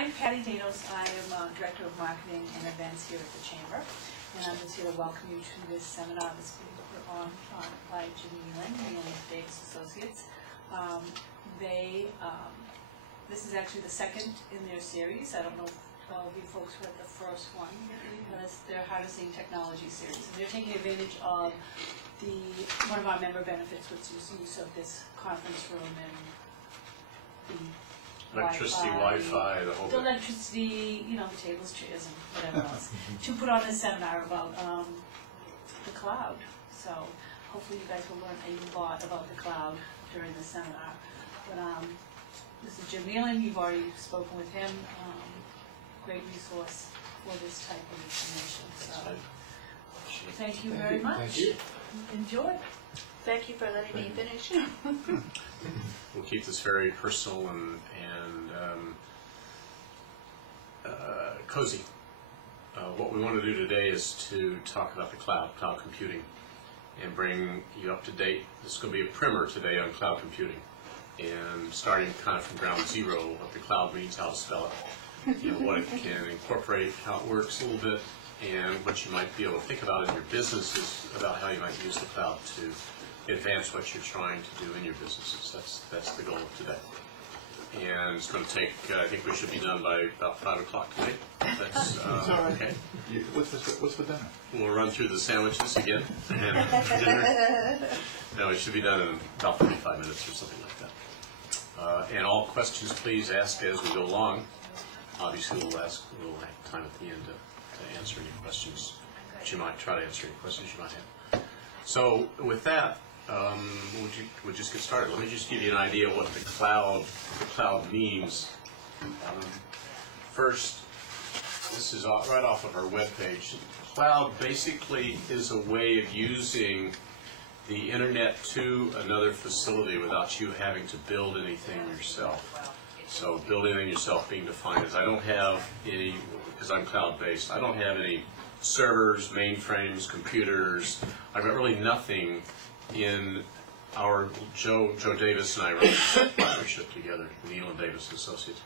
I'm Patty Danos. I am Director of Marketing and Events here at the Chamber, and I'm just here to welcome you to this seminar that's being put on by Nelon and Davis Associates. This is actually the second in their series. I don't know if all of you folks read the first one, because they're Harnessing Technology series. And they're taking advantage of one of our member benefits, which is use of this conference room and the electricity, Wi-Fi, the whole thing. The electricity, you know, the tables, chairs, and whatever else, to put on this seminar about the cloud. So hopefully you guys will learn a lot about the cloud during the seminar. But this is Jim Nelon. You've already spoken with him. Great resource for this type of information. So thank you very much. Thank you. Enjoy. Thank you for letting me finish. We'll keep this very personal and cozy. What we want to do today is to talk about the cloud computing, and bring you up to date. This is going to be a primer today on cloud computing, and starting kind of from ground zero, what the cloud means, how to spell it, you know, what it can incorporate, how it works a little bit, and what you might be able to think about in your businesses about how you might use the cloud to advance what you're trying to do in your businesses. That's the goal of today. And it's going to take, I think we should be done by about 5 o'clock today. That's okay. What's for dinner? We'll run through the sandwiches again. And dinner. No, it should be done in about 45 minutes or something like that. And all questions, please ask as we go along. Obviously, we'll have time at the end to answer any questions that you might try to answer any questions you might have. So with that, we'll just get started. Let me just give you an idea of what the cloud means. First, this is right off of our webpage. Cloud basically is a way of using the internet to another facility without you having to build anything yourself. So building anything yourself being defined as I don't have any, because I'm cloud-based, I don't have any servers, mainframes, computers. I've got really nothing in our Joe Davis and I run a partnership together, Nelon Davis Associates,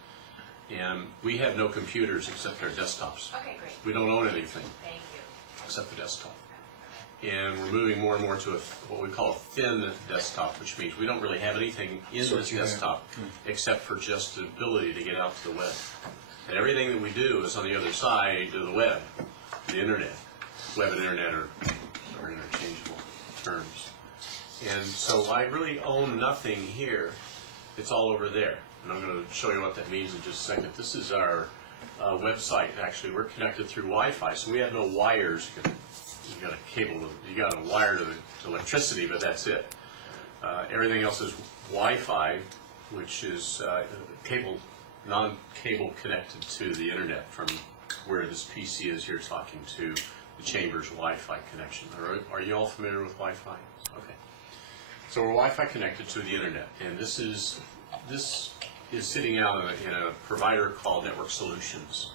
and we have no computers except our desktops. Okay, great. We don't own anything. Thank you. Except the desktop. And we're moving more and more to what we call a thin desktop, which means we don't really have anything in this desktop except for just the ability to get out to the web. And everything that we do is on the other side of the web, the internet. Web and internet are interchangeable terms. And so I really own nothing here. It's all over there. And I'm going to show you what that means in just a second. This is our website. Actually, we're connected through Wi-Fi, so we have no wires. You got a cable, you got a wire to the electricity, but that's it. Everything else is Wi-Fi, which is cable, non-cable connected to the internet from where this PC is here talking to the Chamber's Wi-Fi connection. Are you all familiar with Wi-Fi? Okay. So we're Wi-Fi connected to the internet, and this is sitting out in a provider called Network Solutions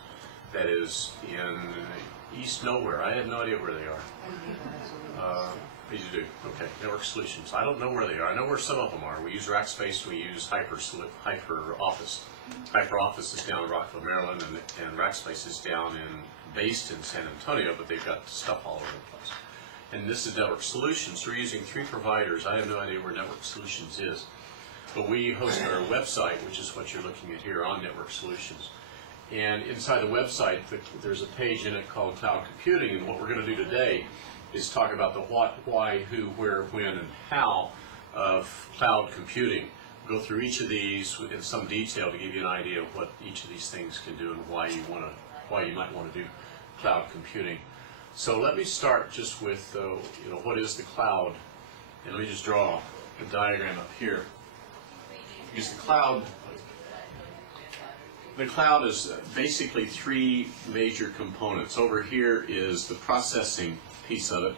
that is in East Nowhere. I have no idea where they are. You do? Okay. Network Solutions. I don't know where they are. I know where some of them are. We use Rackspace. We use HyperOffice. HyperOffice is down in Rockville, Maryland, and Rackspace is based in San Antonio, but they've got stuff all over the place. And this is Network Solutions. So we're using 3 providers. I have no idea where Network Solutions is. But we host our website, which is what you're looking at here on Network Solutions. And inside the website, there's a page in it called Cloud Computing, and what we're going to do today is talk about the what, why, who, where, when, and how of cloud computing. Go through each of these in some detail to give you an idea of what each of these things can do and why you might want to do cloud computing. So let me start just with what is the cloud, and let me just draw a diagram up here. Because the cloud is basically 3 major components. Over here is the processing piece of it,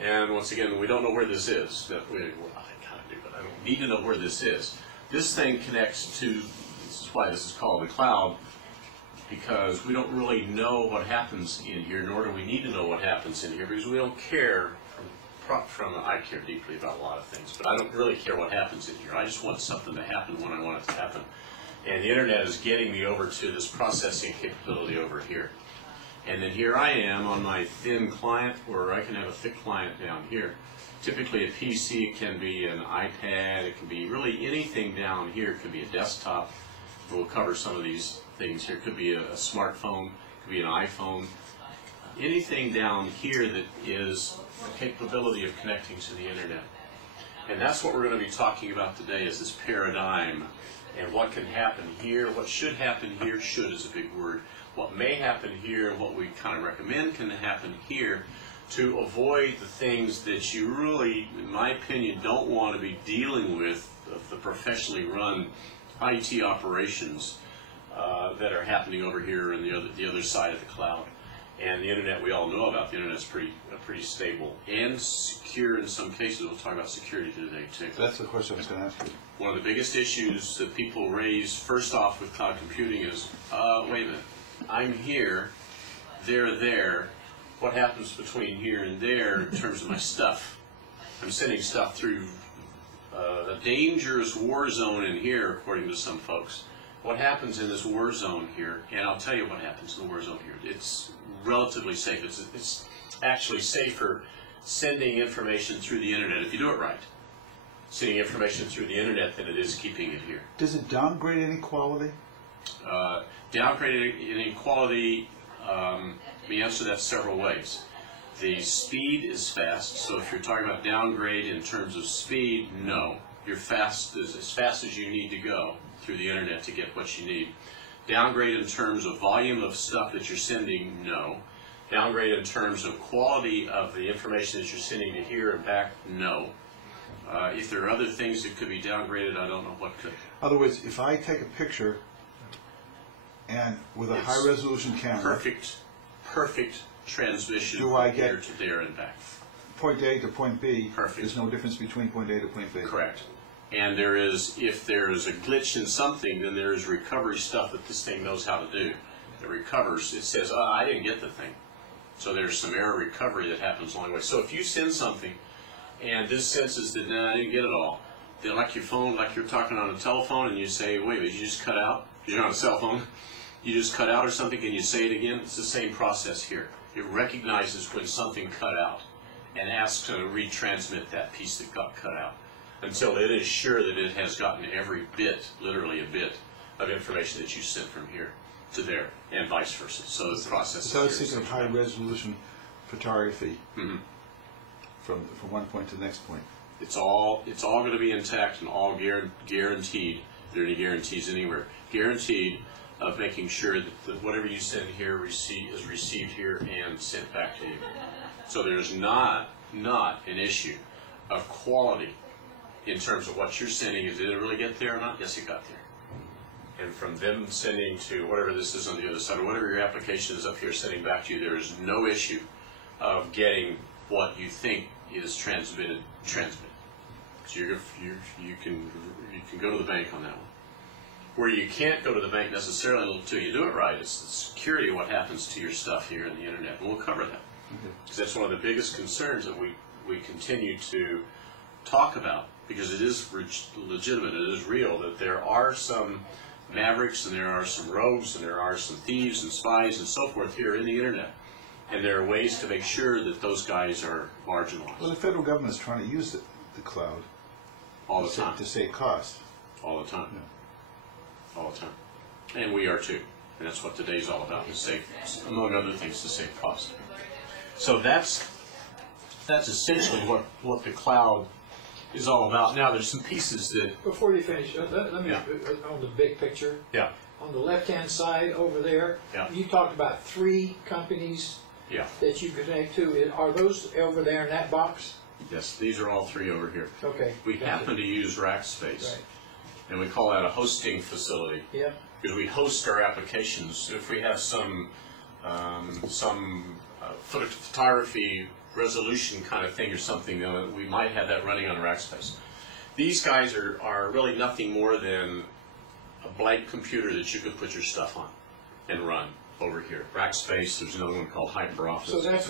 and once again, we don't know where this is. I kind of do, but I don't need to know where this is. This thing connects to, this is why this is called the cloud, because we don't really know what happens in here, nor do we need to know what happens in here, because we don't care. I care deeply about a lot of things, but I don't really care what happens in here. I just want something to happen when I want it to happen. And the internet is getting me over to this processing capability over here. And then here I am on my thin client, or I can have a thick client down here. Typically a PC, it can be an iPad, it can be really anything down here. It could be a desktop. We'll cover some of these things here. It could be a smartphone, it could be an iPhone. Anything down here that is a capability of connecting to the internet. And that's what we're going to be talking about today, is this paradigm and what can happen here, what should happen here. Should is a big word. What may happen here and what we kind of recommend can happen here to avoid the things that you really, in my opinion, don't want to be dealing with, of the professionally run IT operations that are happening over here on the other side of the cloud. And the internet, we all know about. The internet's pretty stable and secure in some cases. We'll talk about security today too. That's the question I was going to ask you. One of the biggest issues that people raise first off with cloud computing is, wait a minute, I'm here, they're there. What happens between here and there in terms of my stuff? I'm sending stuff through a dangerous war zone in here, according to some folks. What happens in this war zone here? And I'll tell you what happens in the war zone here. It's relatively safe. It's actually safer sending information through the internet if you do it right. Sending information through the internet than it is keeping it here. Does it downgrade any quality? Downgrade any quality, we answer that several ways. The speed is fast, so if you're talking about downgrade in terms of speed, no. You're fast as fast as you need to go through the internet to get what you need. Downgrade in terms of volume of stuff that you're sending, no. Downgrade in terms of quality of the information that you're sending to here and back, no. If there are other things that could be downgraded, I don't know what could. In other words, if I take a picture and with a high resolution camera, perfect transmission do I from here get to there and back. Point A to point B, Perfect. there's no difference between point A to point B. Correct. And there is, if there is a glitch in something, then there is recovery stuff that this thing knows how to do. It recovers. It says, oh, I didn't get the thing. So there's some error recovery that happens along the way. So if you send something and this senses that, nah, I didn't get it all, then like your phone, like you're talking on a telephone and you say, wait a minute, you just cut out? You're on a cell phone. You just cut out or something and you say it again. It's the same process here. It recognizes when something cut out and asks to retransmit that piece that got cut out until it is sure that it has gotten every bit, literally a bit, of information that you sent from here to there, and vice versa. So the process So I was thinking of high resolution photography from one point to the next point. It's all going to be intact and all guaranteed. There are any guarantees anywhere. Guaranteed of making sure that whatever you send here is received here and sent back to you. So there's not an issue of quality in terms of what you're sending. Did it really get there or not? Yes, it got there. And from them sending to whatever this is on the other side, or whatever your application is up here sending back to you, there is no issue of getting what you think is transmitted. So you can go to the bank on that one. Where you can't go to the bank necessarily until you do it right is the security of what happens to your stuff here on the internet, and we'll cover that. Because that's one of the biggest concerns that we continue to talk about, because it is legitimate, it is real, that there are some mavericks and there are some rogues and there are some thieves and spies and so forth here in the internet. And there are ways to make sure that those guys are marginalized. Well, the federal government is trying to use the cloud all the time. To save cost. All the time. Yeah. All the time. And we are too. And that's what today's all about, to save, among other things, to save cost. So that's essentially what the cloud is all about. Now there's some pieces that... Before you finish, let me, on the big picture. Yeah. On the left-hand side over there, you talked about 3 companies that you connect to. Are those over there in that box? Yes, these are all 3 over here. Okay. We happen to use rack space. Right. And we call that a hosting facility. Yeah. Because we host our applications. If we have some photography resolution kind of thing or something, we might have that running on rack space. These guys are really nothing more than a blank computer that you could put your stuff on and run over here. Rack space, there's another one called HyperOffice. So that's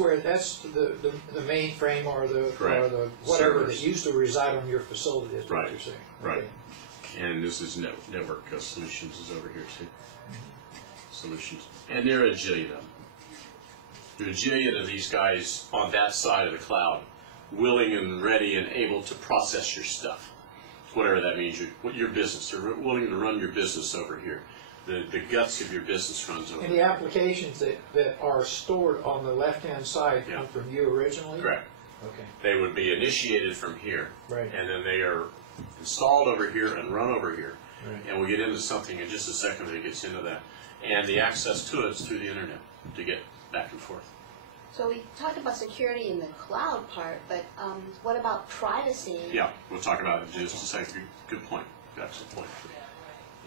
the mainframe or the whatever servers that used to reside on your facility, is what you're saying. Right. Okay. And this is Network Solutions is over here too. Solutions. And there are a jillion of them. There are a jillion of these guys on that side of the cloud, willing and ready and able to process your stuff. Whatever that means, your business. They're willing to run your business over here. The guts of your business runs over here. And the applications that are stored on the left-hand side come from you originally? Correct. Okay. They would be initiated from here. Right. And then they are installed over here and run over here. Right. And we'll get into something in just a second that gets into that. And the access to it is through the internet to get back and forth. So we talked about security in the cloud part, but what about privacy? Yeah, we'll talk about it in just a second. Good point. That's the point.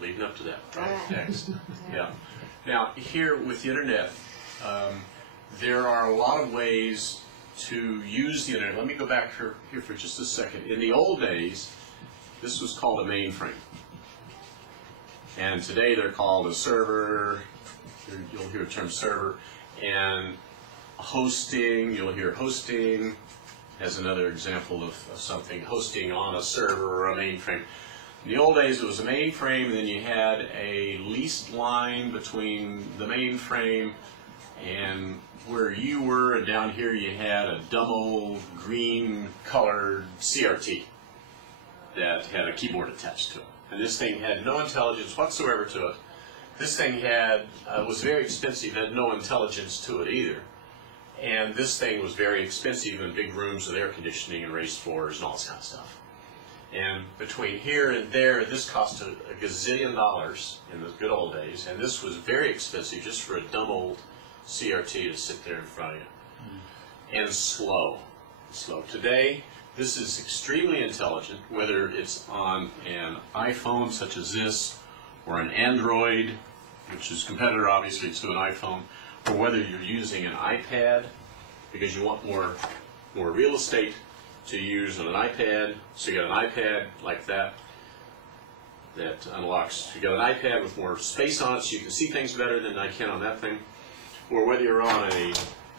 Leading up to that. Right. Next. Yeah. Now, here with the internet, there are a lot of ways to use the internet. Let me go back here for just a second. In the old days, this was called a mainframe. And today they're called a server. You'll hear the term server. And hosting, you'll hear hosting as another example of something, hosting on a server or a mainframe. In the old days, it was a mainframe, and then you had a leased line between the mainframe and where you were, and down here you had a dumb old green-colored CRT that had a keyboard attached to it. And this thing had no intelligence whatsoever to it. This thing was very expensive, had no intelligence to it either. And this thing was very expensive in big rooms with air conditioning and raised floors and all this kind of stuff. And between here and there, this cost a gazillion dollars in the good old days, and this was very expensive just for a dumb old CRT to sit there in front of you. And slow. Today, this is extremely intelligent, whether it's on an iPhone such as this, or an Android, which is competitor obviously to an iPhone, or whether you're using an iPad because you want more real estate to use on an iPad. So you got an iPad like that unlocks. You got an iPad with more space on it so you can see things better than I can on that thing. Or whether you're on a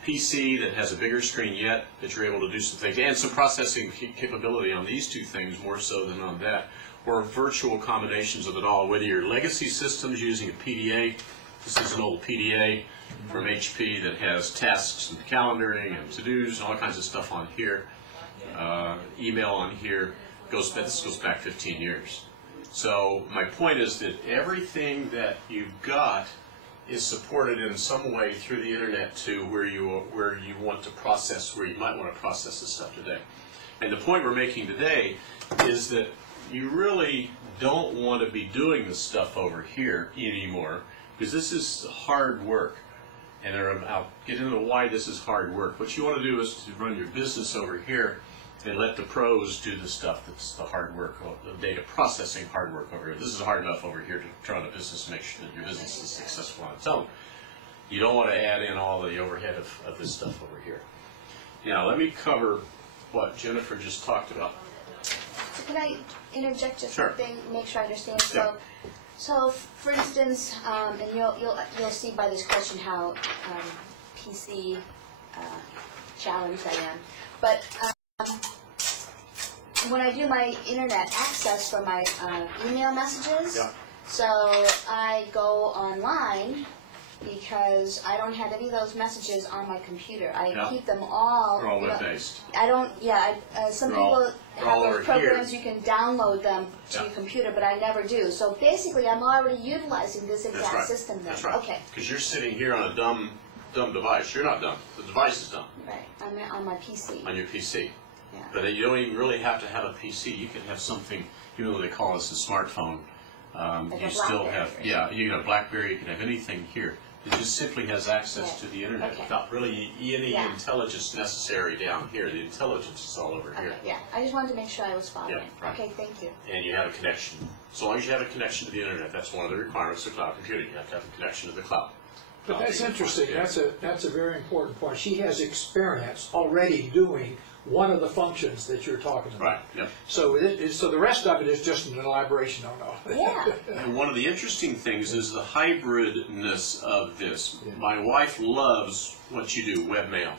PC that has a bigger screen yet that you're able to do some things, and some processing capability on these two things more so than on that, or virtual combinations of it all, whether your legacy system's using a PDA. This is an old PDA from HP that has tasks and calendaring and to-dos and all kinds of stuff on here. Email on here. This goes back 15 years. So my point is that everything that you've got is supported in some way through the internet to where you want to process, where you might want to process this stuff today. And the point we're making today is that you really don't want to be doing this stuff over here anymore, because this is hard work. And I'll get into why this is hard work. What you want to do is to run your business over here and let the pros do the stuff that's the hard work, the data processing hard work over here. This is hard enough over here to run a business and make sure that your business is successful on its own. You don't want to add in all the overhead of this stuff over here. Now, let me cover what Jennifer just talked about. So can I interject just Sure. something, make sure I understand? Yeah. So for instance, and you'll see by this question how PC challenged I am. But when I do my internet access for my email messages, so I go online because I don't have any of those messages on my computer. I keep them all. They're all web-based. I don't. Yeah. Some people have those programs you can download them to your computer, but I never do. So basically, I'm already utilizing this exact system then. That's right. Okay. Because you're sitting here on a dumb device. You're not dumb. The device is dumb. Right. I'm on my PC. On your PC. Yeah. But you don't even really have to have a PC. You can have something, even though they call this a smartphone. Like you a still BlackBerry have, you can have BlackBerry. You can have anything here. It just simply has access to the internet without really any intelligence necessary down here. The intelligence is all over here. Yeah. I just wanted to make sure I was following. Yeah, right. Okay. Thank you. And you have a connection. So long as you have a connection to the internet, that's one of the requirements of cloud computing. You have to have a connection to the cloud. But that's interesting. That's a very important point. She has experience already doing one of the functions that you're talking about. Right. Yep. So the rest of it is just an elaboration on all. Yeah. And one of the interesting things is the hybridness of this. Yeah. My wife loves what you do, webmail.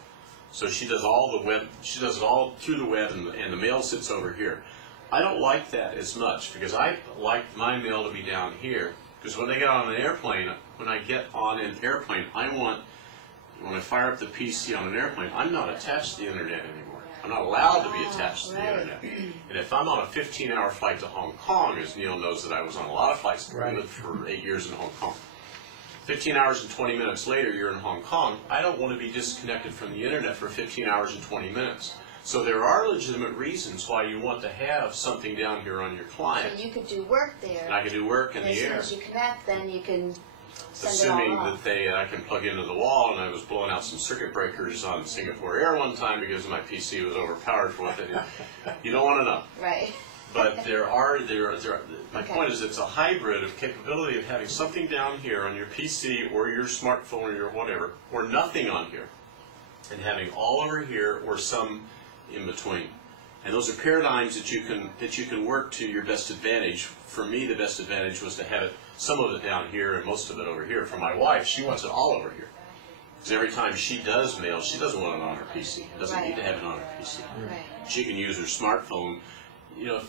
So she does all the web. She does it all through the web, and the mail sits over here. I don't like that as much, because I like my mail to be down here, because when they get on an airplane, when I get on an airplane, when I fire up the PC on an airplane, I'm not attached to the internet anymore. I'm not allowed to be attached to the internet. And if I'm on a 15-hour flight to Hong Kong, as Neil knows that I was on a lot of flights, I lived for 8 years in Hong Kong. 15 hours and 20 minutes later, you're in Hong Kong. I don't want to be disconnected from the internet for 15 hours and 20 minutes. So there are legitimate reasons why you want to have something down here on your client. So you could do work there. And I can do work in the air. As soon as you connect, then you can send Assuming it all off. that I can plug into the wall, and I was blowing out some circuit breakers on Singapore Air one time because my PC was overpowered for what they did. You don't want to know. Right. But my point is, it's a hybrid of capability of having something down here on your PC or your smartphone or your whatever, or nothing on here, and having all over here or some in between. And those are paradigms that you can work to your best advantage. For me, the best advantage was to have some of it down here and most of it over here. For my wife, she wants it all over here. Because every time she does mail, she doesn't want it on her PC. Doesn't need to have it on her PC. Right. She can use her smartphone. You know,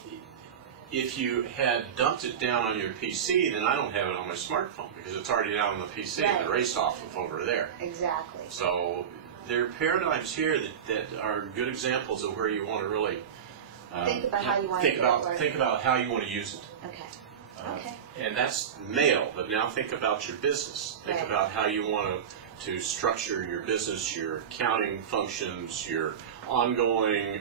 if you had dumped it down on your PC, then I don't have it on my smartphone because it's already down on the PC and erased off of over there. Exactly. So there are paradigms here that are good examples of where you want to really think about how you want to think about how you want to use it. Okay. Okay. And that's mail, but now think about your business. Think about how you want to structure your business, your accounting functions, your ongoing,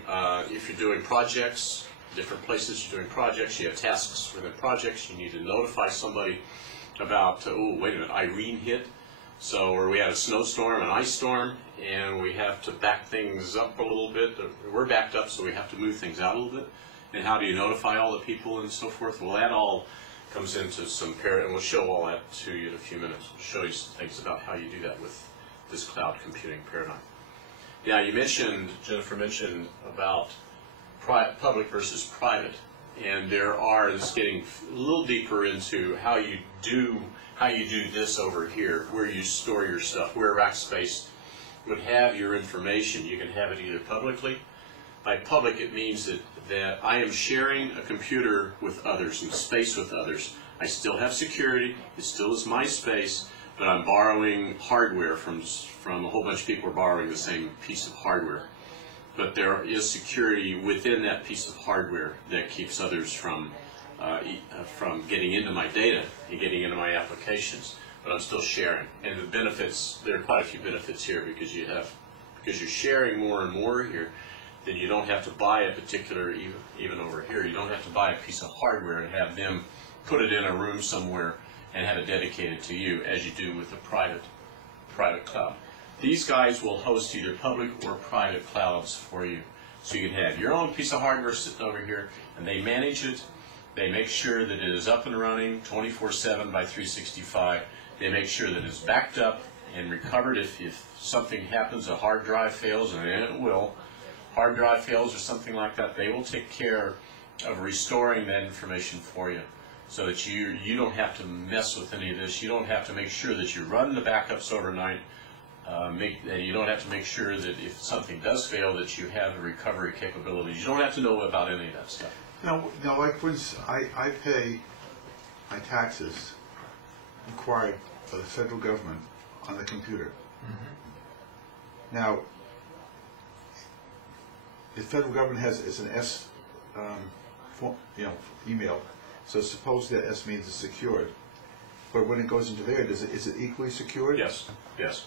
if you're doing projects, different places you're doing projects, you have tasks within projects, you need to notify somebody about, oh, wait a minute, Irene hit, or we had a snowstorm, an ice storm, and we have to back things up a little bit. We're backed up, so we have to move things out a little bit. And how do you notify all the people and so forth? Well, that all comes into some and we'll show all that to you in a few minutes. We'll show you some things about how you do that with this cloud computing paradigm. Now, Jennifer mentioned about public versus private, and this is getting a little deeper into how you do this over here, where you store your stuff, where Rackspace would have your information. You can have it either publicly. By public, it means that I am sharing a computer with others and space with others. I still have security. It still is my space, but I'm borrowing hardware from a whole bunch of people are borrowing the same piece of hardware. But there is security within that piece of hardware that keeps others from getting into my data and getting into my applications. But I'm still sharing. And the benefits, there are quite a few benefits here because you're sharing more and more here. Then you don't have to buy a particular, even over here, you don't have to buy a piece of hardware and have them put it in a room somewhere and have it dedicated to you as you do with the private cloud. These guys will host either public or private clouds for you. So you can have your own piece of hardware sitting over here, and they manage it. They make sure that it is up and running 24/7 by 365. They make sure that it's backed up and recovered if something happens, a hard drive fails, and it will. Hard drive fails or something like that, they will take care of restoring that information for you so that you don't have to mess with any of this. You don't have to make sure that you run the backups overnight. And you don't have to make sure that if something does fail that you have the recovery capabilities. You don't have to know about any of that stuff. Now like for instance, I pay my taxes required by the federal government on the computer. Mm-hmm. Now, the federal government it's an S email, so suppose that S means it's secured. But when it goes into there, is it equally secured? Yes, yes.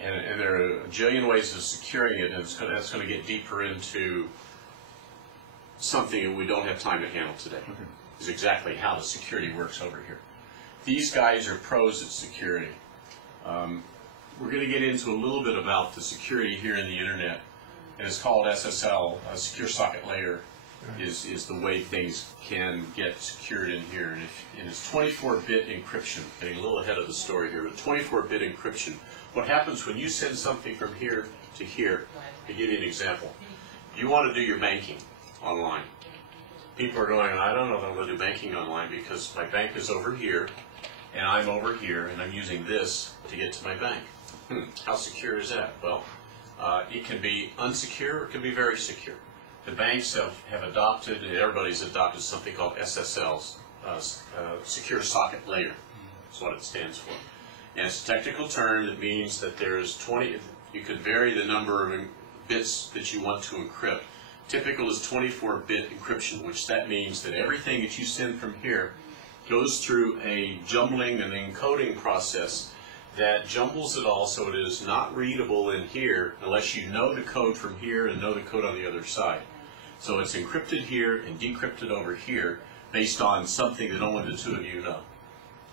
And there are a jillion ways of securing it, and that's going to get deeper into something that we don't have time to handle today. Okay. Is exactly how the security works over here. These guys are pros at security. We're going to get into a little bit about the security here in the internet, and it's called SSL, a secure socket layer, is the way things can get secured in here. And it's 24-bit encryption. Getting a little ahead of the story here, but 24-bit encryption. What happens when you send something from here to here? To give you an example, you want to do your banking online. People are going, I don't know if I'm going to do banking online because my bank is over here, and I'm over here, and I'm using this to get to my bank. How secure is that? Well, it can be unsecure, or it can be very secure. the banks have adopted, and everybody's adopted something called SSLs, Secure Socket Layer. That's what it stands for. And it's a technical term that means that there's 20, you could vary the number of bits that you want to encrypt. Typical is 24-bit encryption, which that means that everything that you send from here goes through a jumbling and encoding process that jumbles it all so it is not readable in here unless you know the code from here and know the code on the other side. So it's encrypted here and decrypted over here based on something that only the two of you know.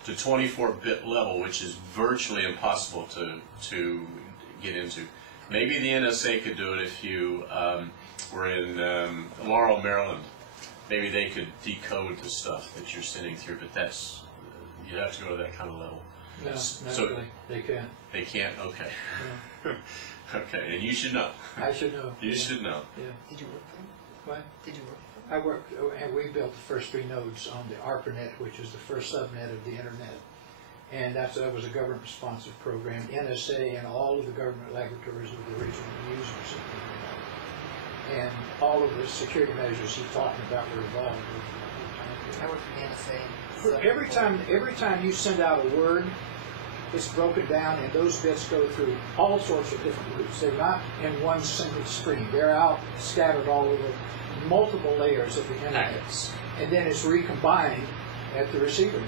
To 24-bit level, which is virtually impossible to get into. Maybe the NSA could do it if you were in Laurel, Maryland. Maybe they could decode the stuff that you're sending through, but that's, you have to go to that kind of level. No, so really. They can't. They can't? Okay. No. Okay, and you should know. I should know. You should know. Yeah. Did you work for them? What? Did you work for them? I worked, and we built the first 3 nodes on the ARPANET, which is the first subnet of the internet. And that was a government-sponsored program. NSA and all of the government laboratories were the original users of the internet. And all of the security measures he's talking about were involved over the I time worked for the NSA. Every time you send out a word, it's broken down, and those bits go through all sorts of different routes. They're not in one single stream. They're out scattered all over multiple layers of the internet, and then it's recombined at the receiver end.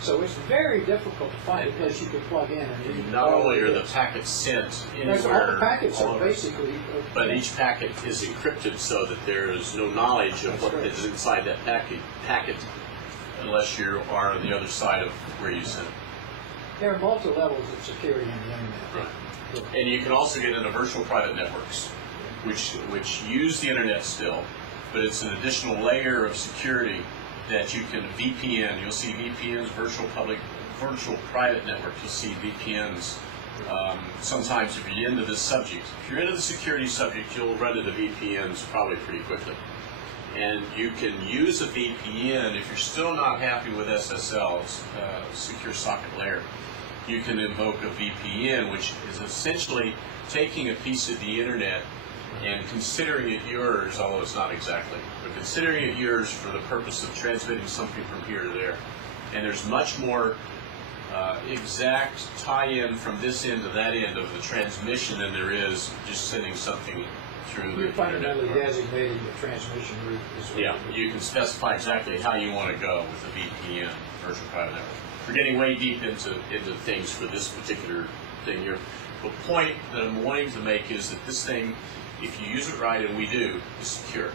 So it's very difficult to find a place you can plug in and read. Not only are the packets sent anywhere, all the packets are basically, but each packet is encrypted so that there is no knowledge of what is inside that packet unless you are on the other side of where you sent it. there are multiple levels of security in the internet. Right. And you can also get into virtual private networks, which use the internet still, but it's an additional layer of security that you can VPN. You'll see VPNs, virtual private networks. You'll see VPNs. Sometimes if you're into this subject, if you're into the security subject, you'll run into VPNs probably pretty quickly. And you can use a VPN if you're still not happy with SSLs, Secure Socket Layer. You can invoke a VPN, which is essentially taking a piece of the internet and considering it yours, although it's not exactly, but considering it yours for the purpose of transmitting something from here to there. And there's much more exact tie-in from this end to that end of the transmission than there is just sending something through the You're fundamentally internet. designating the transmission route. Yeah, you can specify exactly how you want to go with the VPN, virtual private network. We're getting way deep into things for this particular thing here. The point that I'm wanting to make is that this thing, if you use it right, and we do, is secure.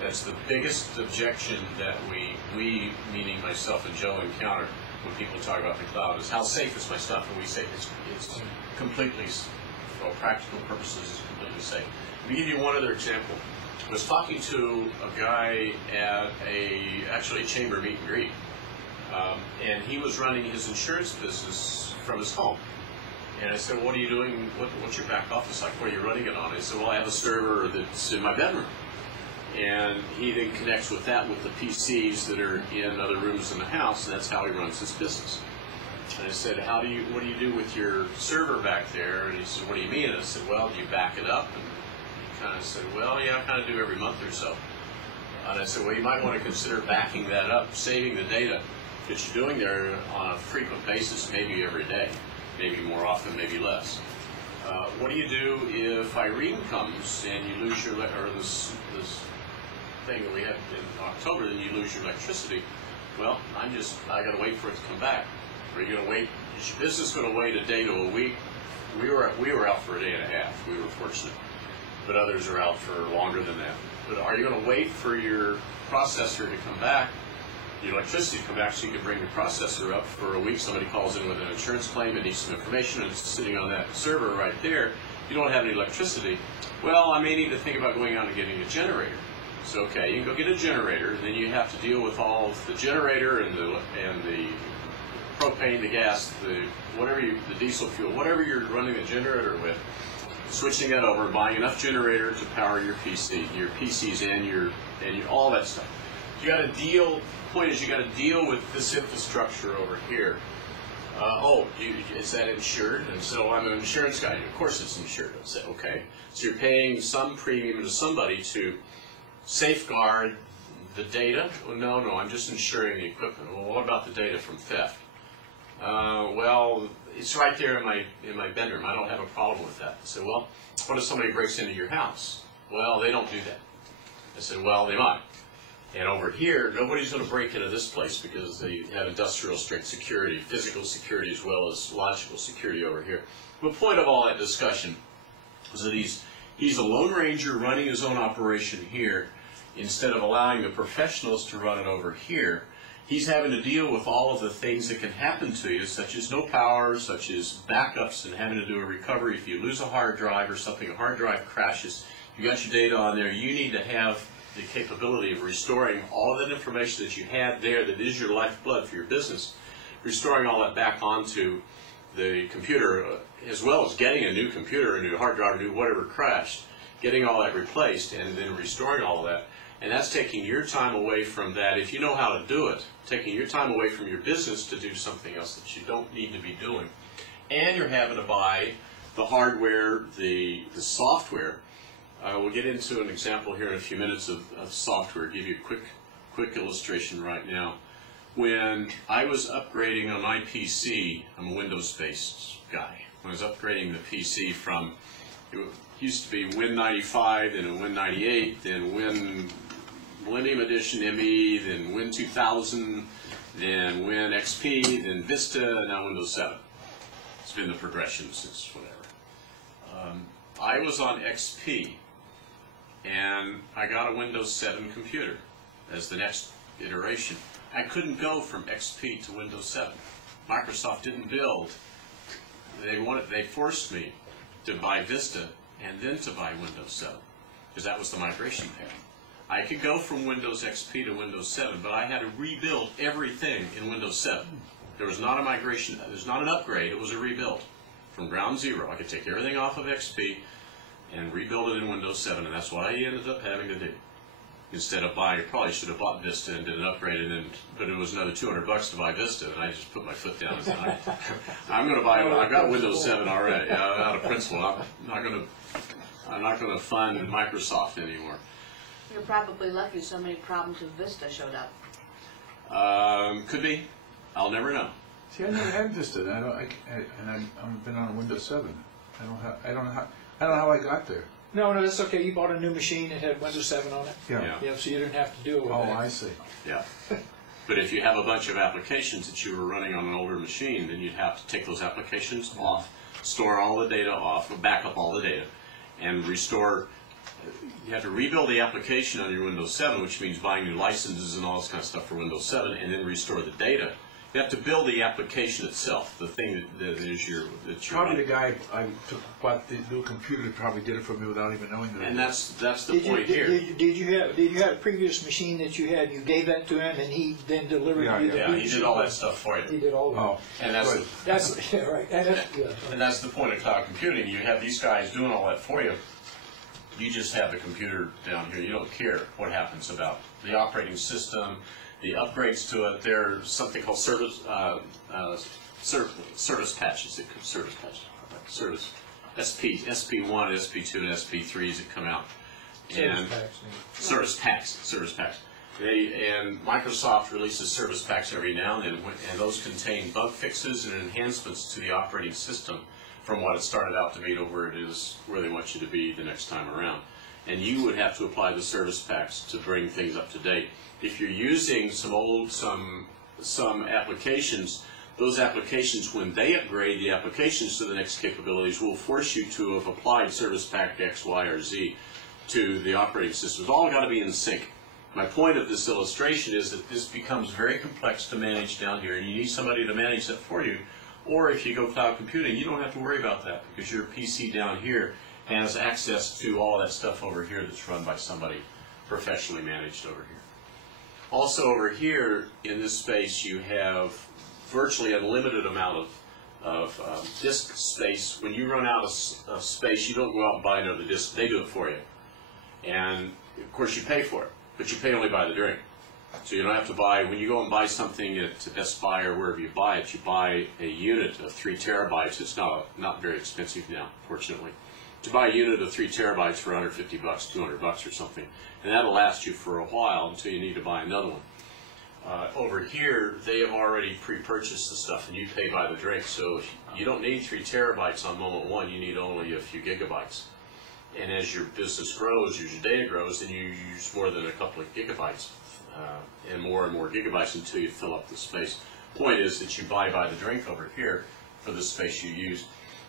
That's the biggest objection that we, meaning myself and Joe, encounter when people talk about the cloud, is how safe is my stuff, and we say it's completely, for practical purposes, it's completely safe. Let me give you one other example. I was talking to a guy at actually a chamber meet and greet, and he was running his insurance business from his home. And I said, what are you doing? What's your back office like? What are you running it on? He said, well, I have a server that's in my bedroom. And he then connects with that with the PCs that are in other rooms in the house, and that's how he runs his business. And I said, what do you do with your server back there? And he said, what do you mean? And I said, well, do you back it up? And he kind of said, well, yeah, I kind of do every month or so. And I said, well, you might want to consider backing that up, saving the data that you're doing there on a frequent basis, maybe every day, maybe more often, maybe less. What do you do if Irene comes and you lose your, or this thing that we had in October, then you lose your electricity? Well, I got to wait for it to come back. Are you going to wait? Is your business going to wait a day to a week? We were out for a day and a half. We were fortunate, but others are out for longer than that. But are you going to wait for your processor to come back, your electricity to come back, so you can bring your processor up for a week? Somebody calls in with an insurance claim and needs some information, and it's sitting on that server right there. You don't have any electricity. Well, I may need to think about going out and getting a generator. So, okay, you can go get a generator, and then you have to deal with all of the generator and the propane, the gas, the diesel fuel, whatever you're running the generator with, switching that over, buying enough generator to power your PCs and your all that stuff. You got to deal. The point is, you got to deal with this infrastructure over here Is that insured? And so I'm an insurance guy. Of course it's insured. I said, okay. So you're paying some premium to somebody to safeguard the data? Well, no, I'm just insuring the equipment. Well, what about the data from theft? Well, it's right there in my bedroom. I don't have a problem with that. I said, well, what if somebody breaks into your house? Well, they don't do that. I said, well, they might. And over here, nobody's going to break into this place because they have industrial strength security, physical security as well as logical security over here. The point of all that discussion was that he's a lone ranger running his own operation here. Instead of allowing the professionals to run it over here, he's having to deal with all of the things that can happen to you, such as no power, such as backups, and having to do a recovery. If you lose a hard drive or something, a hard drive crashes, you got your data on there, you need to have the capability of restoring all that information that you had there that is your lifeblood for your business, restoring all that back onto the computer, as well as getting a new computer, a new hard drive, a new whatever crashed, getting all that replaced, and then restoring all of that. And that's taking your time away from that, if you know how to do it, taking your time away from your business to do something else that you don't need to be doing. And you're having to buy the hardware, the software. We'll get into an example here in a few minutes of software, give you a quick illustration right now. When I was upgrading on my PC, I'm a Windows-based guy. When I was upgrading the PC from, it used to be Win95, then Win98, then Win Millennium Edition ME, then Win 2000, then Win XP, then Vista, and now Windows 7. It's been the progression since whatever. I was on XP, and I got a Windows 7 computer as the next iteration. I couldn't go from XP to Windows 7. Microsoft didn't build. They forced me to buy Vista and then to buy Windows 7, because that was the migration path. I could go from Windows XP to Windows 7, but I had to rebuild everything in Windows 7. There was not a migration, there was not an upgrade, it was a rebuild. From ground zero, I could take everything off of XP and rebuild it in Windows 7, and that's what I ended up having to do. Instead of buying, I probably should have bought Vista and did an upgrade, but it was another $200 to buy Vista, and I just put my foot down and said, I'm going to buy it. I've got Windows 7 already. Out of principle, I'm not going to fund Microsoft anymore. You're probably lucky so many problems with Vista showed up. Could be. I'll never know. See, I never had Vista, and I've been on Windows 7. I don't know how I got there. No, that's okay. You bought a new machine that had Windows 7 on it. Yeah. Yeah, so you didn't have to deal with that. Oh, I see. Yeah. But if you have a bunch of applications that you were running on an older machine, then you'd have to take those applications off, store all the data off, back up all the data, and restore. You have to rebuild the application on your Windows 7, which means buying new licenses and all this kind of stuff for Windows 7, and then restore the data. You have to build the application itself, the thing that is your. Probably the guy I bought the new computer probably did it for me without even knowing that. And that's the point here. Did you have a previous machine that you had? You gave that to him, and he then delivered you the he did all that stuff for you. He did all that. Oh, and that's yeah, right. And that's the point of cloud computing. You have these guys doing all that for you. You just have the computer down here. You don't care what happens about the operating system, the upgrades to it. There's something called service patches. Service SP1, SP2, and SP3s that come out. And service packs. And Microsoft releases service packs every now and then, and those contain bug fixes and enhancements to the operating system from what it started out to be to where it is, where they want you to be the next time around. And you would have to apply the service packs to bring things up to date. If you're using some applications, those applications, when they upgrade the applications to the next capabilities, will force you to have applied service pack X, Y, or Z to the operating system. It's all got to be in sync. My point of this illustration is that this becomes very complex to manage down here, and you need somebody to manage that for you. Or if you go cloud computing, you don't have to worry about that because your PC down here has access to all that stuff over here that's run by somebody professionally managed over here. Also over here in this space you have virtually unlimited amount of disk space. When you run out of space, you don't go out and buy another disk. They do it for you. And of course you pay for it, but you pay only by the drink. So you don't have to buy, when you go and buy something at Best Buy or wherever you buy it, you buy a unit of 3 terabytes. It's not very expensive now, fortunately. To buy a unit of 3 terabytes for $150, $200 or something, and that'll last you for a while until you need to buy another one. Over here, they have already pre-purchased the stuff, and you pay by the drink. So you don't need 3 terabytes on moment one. You need only a few gigabytes. And as your business grows, as your data grows, then you use more than a couple of gigabytes and more gigabytes until you fill up the space. Point is that you buy by the drink over here for the space you use.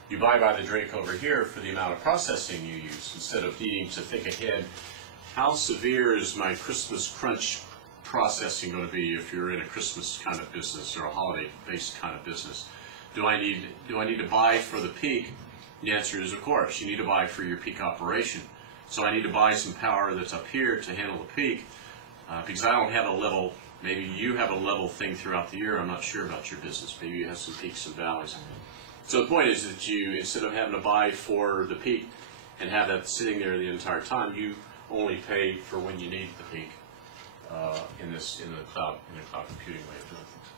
You buy by the drink over here for the amount of processing you use, instead of needing to think ahead, how severe is my Christmas crunch processing going to be if you're in a Christmas kind of business or a holiday-based kind of business? Do I need to buy for the peak? The answer is, of course, you need to buy for your peak operation. So I need to buy some power that's up here to handle the peak, because I don't have a level. Maybe you have a level thing throughout the year. I'm not sure about your business. Maybe you have some peaks and valleys. So the point is that you, instead of having to buy for the peak and have that sitting there the entire time, you only pay for when you need the peak in the cloud computing way of doing things.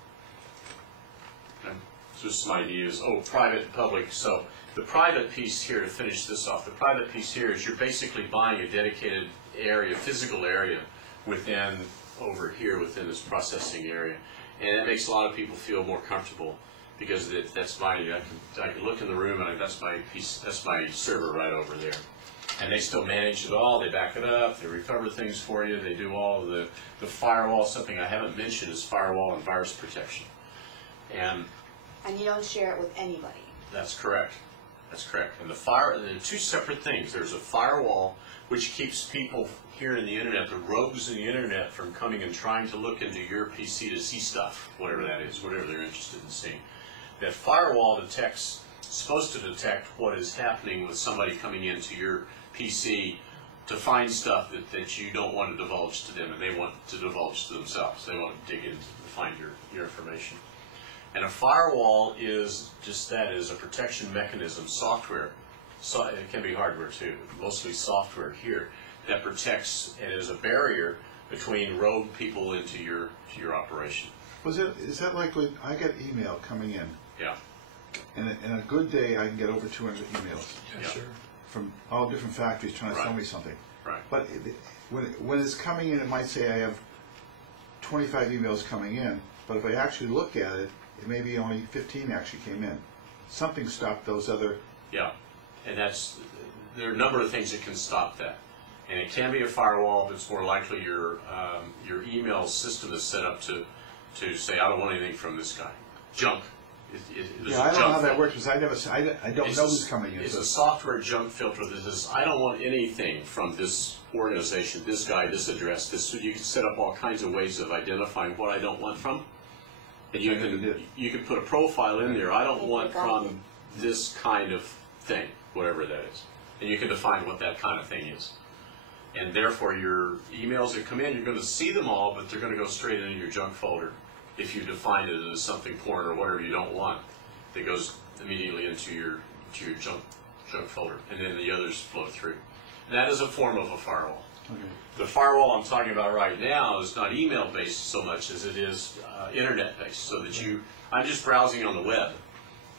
Okay. So just some ideas. Oh, private and public. So the private piece here, to finish this off, the private piece here is you're basically buying a dedicated area, physical area within over here within this processing area, and that makes a lot of people feel more comfortable. Because that's my, I can look in the room and that's my piece, that's my server right over there. And they still manage it all, they back it up, they recover things for you, they do all of the firewall. Something I haven't mentioned is firewall and virus protection. And you don't share it with anybody. That's correct. That's correct. And there are two separate things. There's a firewall which keeps people here in the internet, the rogues in the internet, from coming and trying to look into your PC to see stuff, whatever that is, whatever they're interested in seeing. That firewall supposed to detect what is happening with somebody coming into your PC to find stuff that you don't want to divulge to them, and they want to divulge to themselves. They want to dig in to find your information. And a firewall is just that, is a protection mechanism, software. So it can be hardware too, mostly software here, that protects and is a barrier between rogue people into your operation. Is that like when I get email coming in? Yeah. And in a good day, I can get over 200 emails. Yeah. Sure. From all different factories trying to sell me something. Right. But when it's coming in, it might say I have 25 emails coming in, but if I actually look at it, it may be only 15 actually came in. Something stopped those other... Yeah. And there are a number of things that can stop that. And it can be a firewall, but it's more likely your email system is set up to say, I don't want anything from this guy. Junk. Yeah, I don't know how that works because I don't know who's coming in. It's a software junk filter that says, I don't want anything from this organization, this guy, this address, this. So you can set up all kinds of ways of identifying what I don't want from. And you can put a profile in there. I don't want from this kind of thing, whatever that is. And you can define what that kind of thing is. And therefore, your emails that come in, you're going to see them all, but they're going to go straight into your junk folder. If you define it as something porn or whatever you don't want, that goes immediately into your junk folder, and then the others flow through. And that is a form of a firewall. Okay. The firewall I'm talking about right now is not email-based so much as it is internet-based, so that I'm just browsing on the web,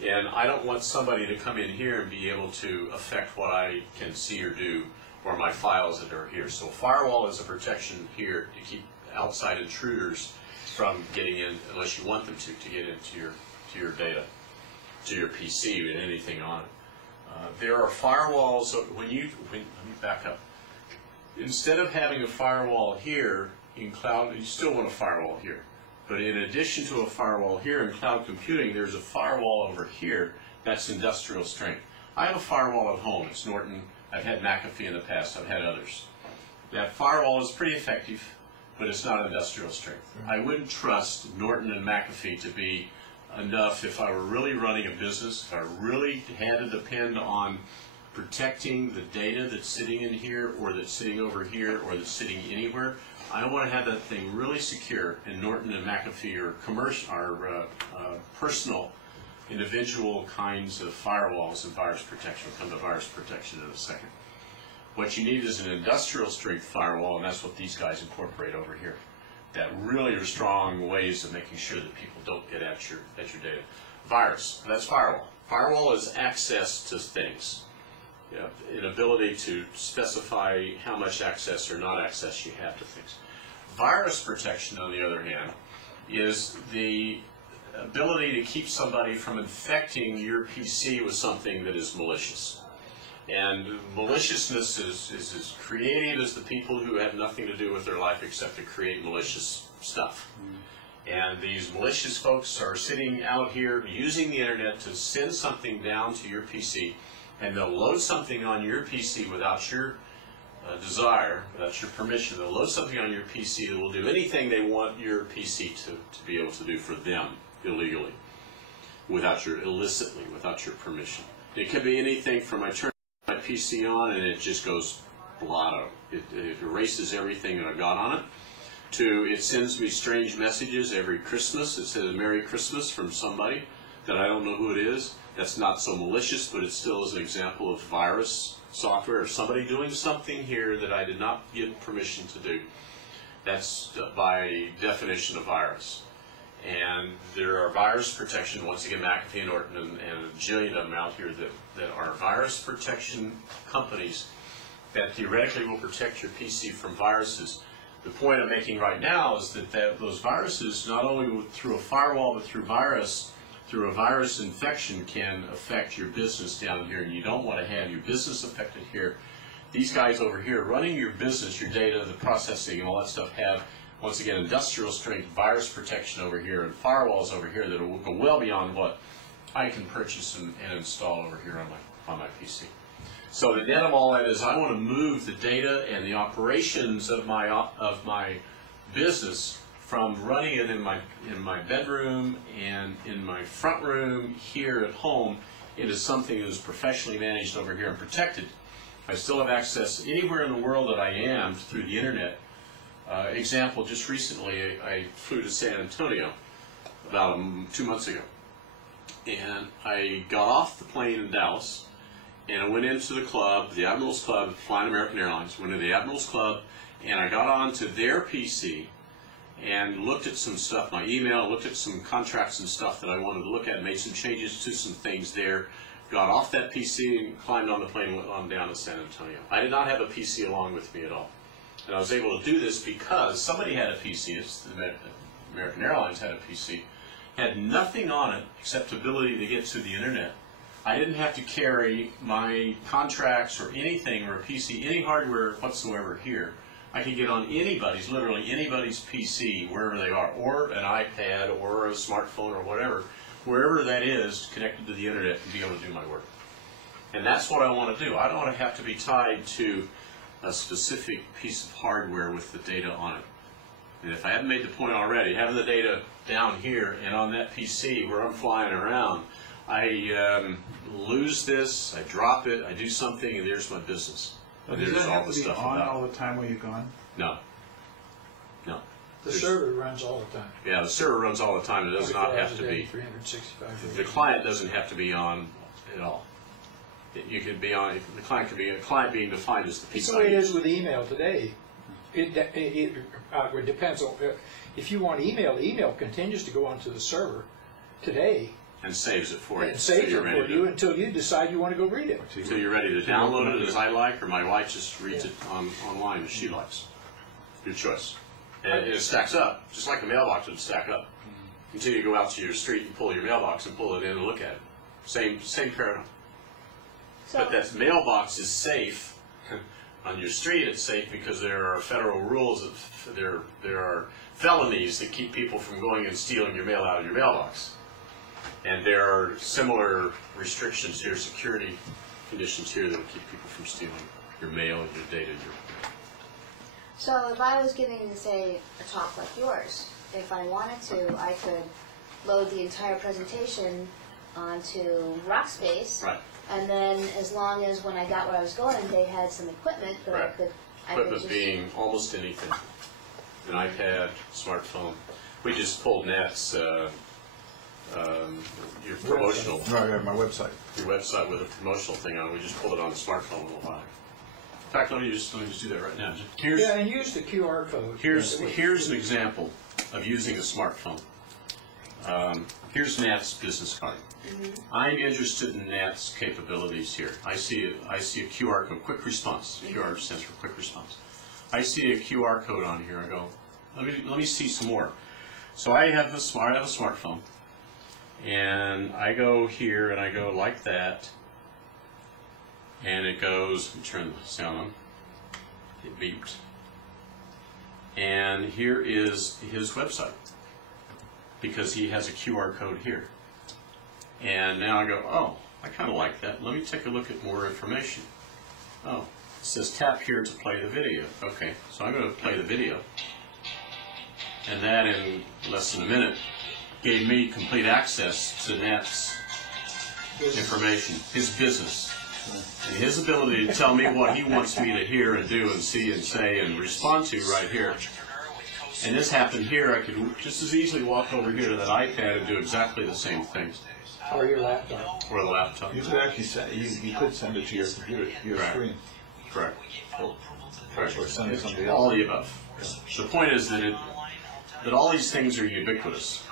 and I don't want somebody to come in here and be able to affect what I can see or do, or my files that are here. So firewall is a protection here to keep outside intruders from getting in, unless you want them to get into your data, to your PC and anything on it. There are firewalls. So let me back up. Instead of having a firewall here in cloud, you still want a firewall here. But in addition to a firewall here in cloud computing, there's a firewall over here that's industrial strength. I have a firewall at home. It's Norton. I've had McAfee in the past. I've had others. That firewall is pretty effective, but it's not industrial strength. I wouldn't trust Norton and McAfee to be enough if I were really running a business, if I really had to depend on protecting the data that's sitting in here or that's sitting over here or that's sitting anywhere. I want to have that thing really secure, and Norton and McAfee are commercial, personal, individual kinds of firewalls and virus protection. We'll come to virus protection in a second. What you need is an industrial strength firewall, and that's what these guys incorporate over here. that really are strong ways of making sure that people don't get at your data. Virus, that's firewall. Firewall is access to things. You know, an ability to specify how much access or not access you have to things. Virus protection, on the other hand, is the ability to keep somebody from infecting your PC with something that is malicious. And maliciousness is as creative as the people who have nothing to do with their life except to create malicious stuff. And these malicious folks are sitting out here using the internet to send something down to your PC, and they'll load something on your PC without your desire, without your permission. They'll load something on your PC that will do anything they want your PC to be able to do for them illegally, illicitly, without your permission. It could be anything from I turn my PC on and it just goes blotto. It erases everything that I've got on it, to it sends me strange messages every Christmas. It says Merry Christmas from somebody that I don't know who it is. That's not so malicious, but it still is an example of virus software, or somebody doing something here that I did not give permission to do. That's by definition a virus. And there are virus protection, once again, McAfee and Norton and a jillion of them out here that are virus protection companies that theoretically will protect your PC from viruses. The point I'm making right now is that those viruses, not only through a firewall, but through a virus infection, can affect your business down here, and you don't want to have your business affected here. These guys over here running your business, your data, the processing, and all that stuff have, once again, industrial strength virus protection over here and firewalls over here that will go well beyond what I can purchase and install over here on my PC. So the net of all that is I want to move the data and the operations of my business from running it in my bedroom and in my front room here at home into something that is professionally managed over here and protected. I still have access anywhere in the world that I am through the internet. Example, just recently I flew to San Antonio about 2 months ago, and I got off the plane in Dallas, and I went into the club, the Admirals Club, flying American Airlines, went to the Admirals Club, and I got onto their PC and looked at some stuff, my email, looked at some contracts and stuff that I wanted to look at, made some changes to some things there, got off that PC and climbed on the plane and went on down to San Antonio. I did not have a PC along with me at all. And I was able to do this because somebody had a PC, American Airlines had a PC, had nothing on it except ability to get to the internet. I didn't have to carry my contracts or anything or a PC, any hardware whatsoever here. I could get on anybody's, literally anybody's PC, wherever they are, or an iPad or a smartphone or whatever, wherever that is connected to the internet and be able to do my work. And that's what I want to do. I don't want to have to be tied to a specific piece of hardware with the data on it. And if I haven't made the point already, having the data down here and on that PC where I'm flying around, I lose this, I drop it, I do something, and there's my business. But does that have to be on all the time while you're gone? No. No. The server runs all the time. Yeah, the server runs all the time. It does not have to be. 365 days. The client doesn't have to be on at all. You could be on. The client could be a client being defined as the PC. That's the way it is with email today. It depends on if you want email. The email continues to go onto the server today. And saves it for you. And saves it for you until you decide you want to go read it. Until you're ready to download it as I like, or my wife just reads it online as she likes. Your choice. And it stacks up, just like a mailbox would stack up. Until you go out to your street and pull your mailbox and pull it in and look at it. Same paradigm. So, But that mailbox is safe. On your street it's safe because there are federal rules, there are felonies that keep people from going and stealing your mail out of your mailbox. And there are similar restrictions here, security conditions here that will keep people from stealing your mail, your data. so if I was giving, say, a talk like yours, if I wanted to, I could load the entire presentation onto Rockspace. Right. And then as long as when I got where I was going, they had some equipment that Right. I could Equipment just... being almost anything. An iPad, smartphone. We just pulled Nat's your promotional, No, I have my website. your website with a promotional thing on. We just pulled it on the smartphone a little while. In fact, let me just do that right now. Yeah, and use the QR code. Here's an example of using a smartphone. Here's Nat's business card. I'm interested in Nat's capabilities here. I see a QR code, quick response. QR stands for quick response. I see a QR code on here. I go, let me see some more. So I have a smartphone, and I go here and I go like that, and it goes. Let me turn the sound on. It beeped, and here is his website, because he has a QR code here. And now I go, oh, I kind of like that. Let me take a look at more information. Oh, it says tap here to play the video. Okay, so I'm going to play the video. And that, in less than a minute, gave me complete access to Nat's information, his business, and his ability to tell me what he wants me to hear and do and see and say and respond to right here. And this happened here. I could just as easily walk over here to that iPad and do exactly the same thing. Or your laptop. Or the laptop. You could actually send, you could send it to your computer, your screen. Correct. Or send it to somebody else. All the above. Yeah. The point is that all these things are ubiquitous.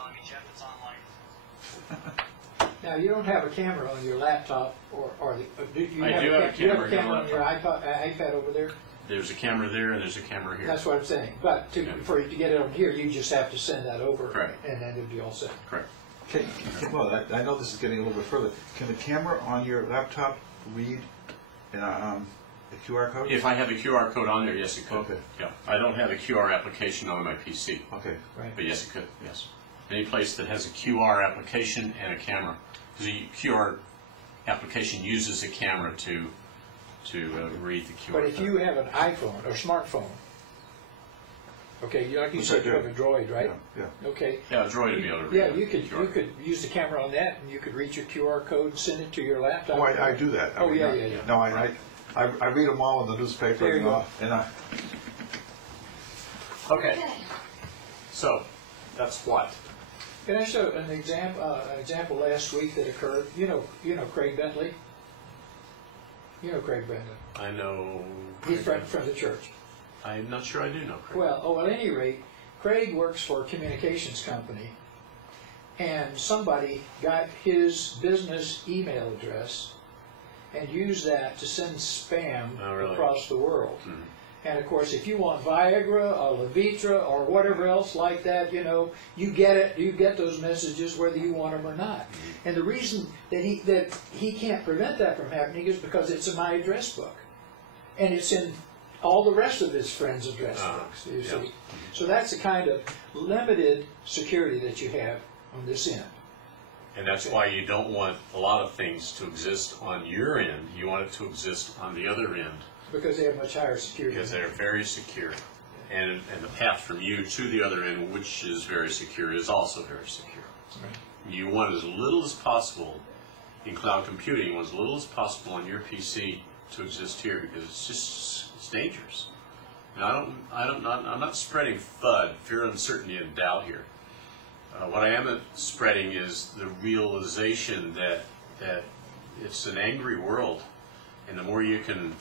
Now, you don't have a camera on your laptop, or do you I have do have a camera on your iPad over there? There's a camera there and there's a camera here. That's what I'm saying. But for you to get it on here, you just have to send that over. Correct. And then it'll be all set. Correct. Well, I know this is getting a little bit further. Can the camera on your laptop read a QR code? If I have a QR code on there, yes, it could. Okay. Yeah. I don't have a QR application on my PC. Okay. Right. But yes, it could. Yes. Any place that has a QR application and a camera. The QR application uses a camera to read the QR But if code. you have an iPhone or smartphone, okay, like you said, you have a Droid, right? Yeah. Okay. Yeah, a Droid would be able to read Yeah, the you could QR. use the camera on that, and you could read your QR code and send it to your laptop. Oh, I do that. Oh, yeah. No, I read them all in the newspaper. There you go. Okay. So, that's what? Can I show an example last week that occurred? You know Craig Bentley? You know Craig Bentley? I know... He's from the church. I'm not sure I do know Craig. Well, at any rate, Craig works for a communications company, and somebody got his business email address and used that to send spam across the world. Mm-hmm. And of course, if you want Viagra or Levitra or whatever else like that, you get it. You get those messages whether you want them or not. Mm-hmm. And the reason that he can't prevent that from happening is because it's in my address book, and it's in all the rest of his friends' address books. You see, so that's the kind of limited security that you have on this end. And that's why you don't want a lot of things to exist on your end. You want it to exist on the other end. Because they have much higher security. Because they're very secure. And the path from you to the other end, which is very secure, is also very secure. Right. You want as little as possible in cloud computing, you want as little as possible on your PC to exist here, because it's dangerous. And I'm not spreading FUD, fear, uncertainty, and doubt here. What I am spreading is the realization that it's an angry world, and the more you can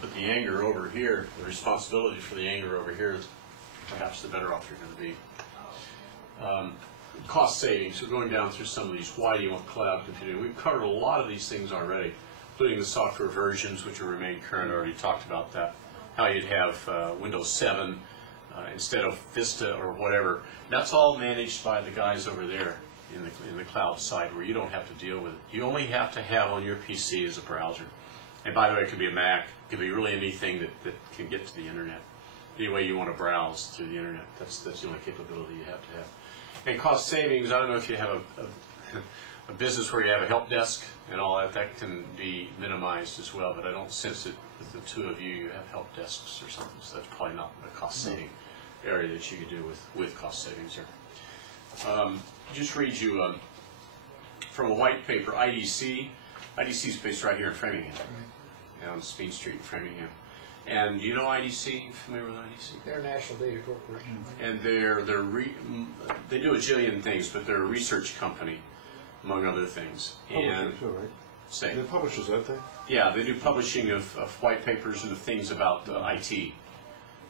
put the anger over here, the responsibility for the anger over here, perhaps the better off you're going to be. Cost savings, we're going down through some of these. Why do you want cloud computing? We've covered a lot of these things already, including the software versions, which will remain current. I already talked about that. How you'd have Windows 7 instead of Vista or whatever. That's all managed by the guys over there in the cloud side, where you don't have to deal with it. You only have to have on your PC is a browser. And by the way, it could be a Mac. It could be really anything that can get to the internet. Any way you want to browse through the internet, that's the only capability you have to have. And cost savings, I don't know if you have a business where you have a help desk and all that. That can be minimized as well, but I don't sense that with the two of you have help desks or something, so that's probably not a cost-saving area that you could do with cost savings here. Just read you from a white paper, IDC. IDC is based right here in Framingham, on Speed Street in Framingham. And do you know IDC? You familiar with IDC? They're a National Data Corporation. And they do a jillion things, but they're a research company, among other things. Publisher too, right? say. They're publishers, aren't they? Yeah, they do publishing of white papers and of things about IT.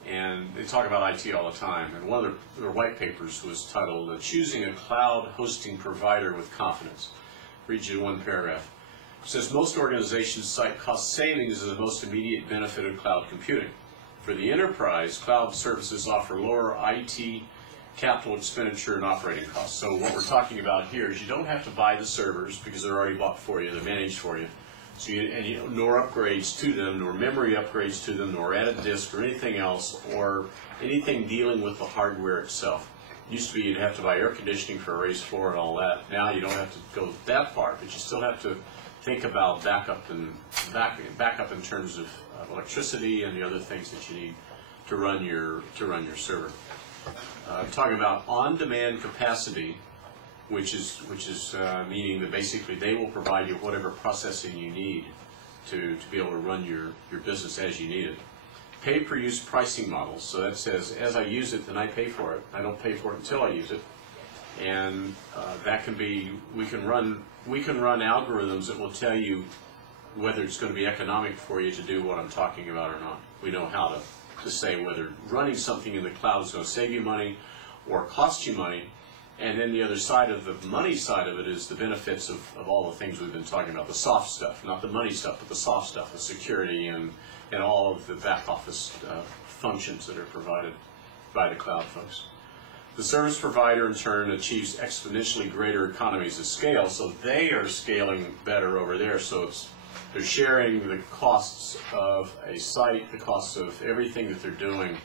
And they talk about IT all the time. And one of their white papers was titled, Choosing a Cloud Hosting Provider with Confidence. Read you one paragraph. It says, most organizations cite cost savings as the most immediate benefit of cloud computing. For the enterprise, cloud services offer lower IT capital expenditure and operating costs. So what we're talking about here is you don't have to buy the servers because they're already bought for you, they're managed for you. So nor upgrades to them, nor memory upgrades to them, nor added disk or anything else, or anything dealing with the hardware itself. Used to be you'd have to buy air conditioning for a raised floor and all that. Now you don't have to go that far, but you still have to think about backup in terms of electricity and the other things that you need to run your server. Talking about on-demand capacity, which is meaning that basically they will provide you whatever processing you need to be able to run your business as you need it. Pay-per-use pricing models. So that says, as I use it, then I pay for it. I don't pay for it until I use it. And that can be, we can run algorithms that will tell you whether it's going to be economic for you to do what I'm talking about or not. We know how to say whether running something in the cloud is going to save you money or cost you money. And then the other side of the money side of it is the benefits of all the things we've been talking about, the soft stuff, not the money stuff, but the soft stuff, the security and all of the back office functions that are provided by the cloud folks. The service provider, in turn, achieves exponentially greater economies of scale, so they are scaling better over there. So they're sharing the costs of a site, the costs of everything that they're doing,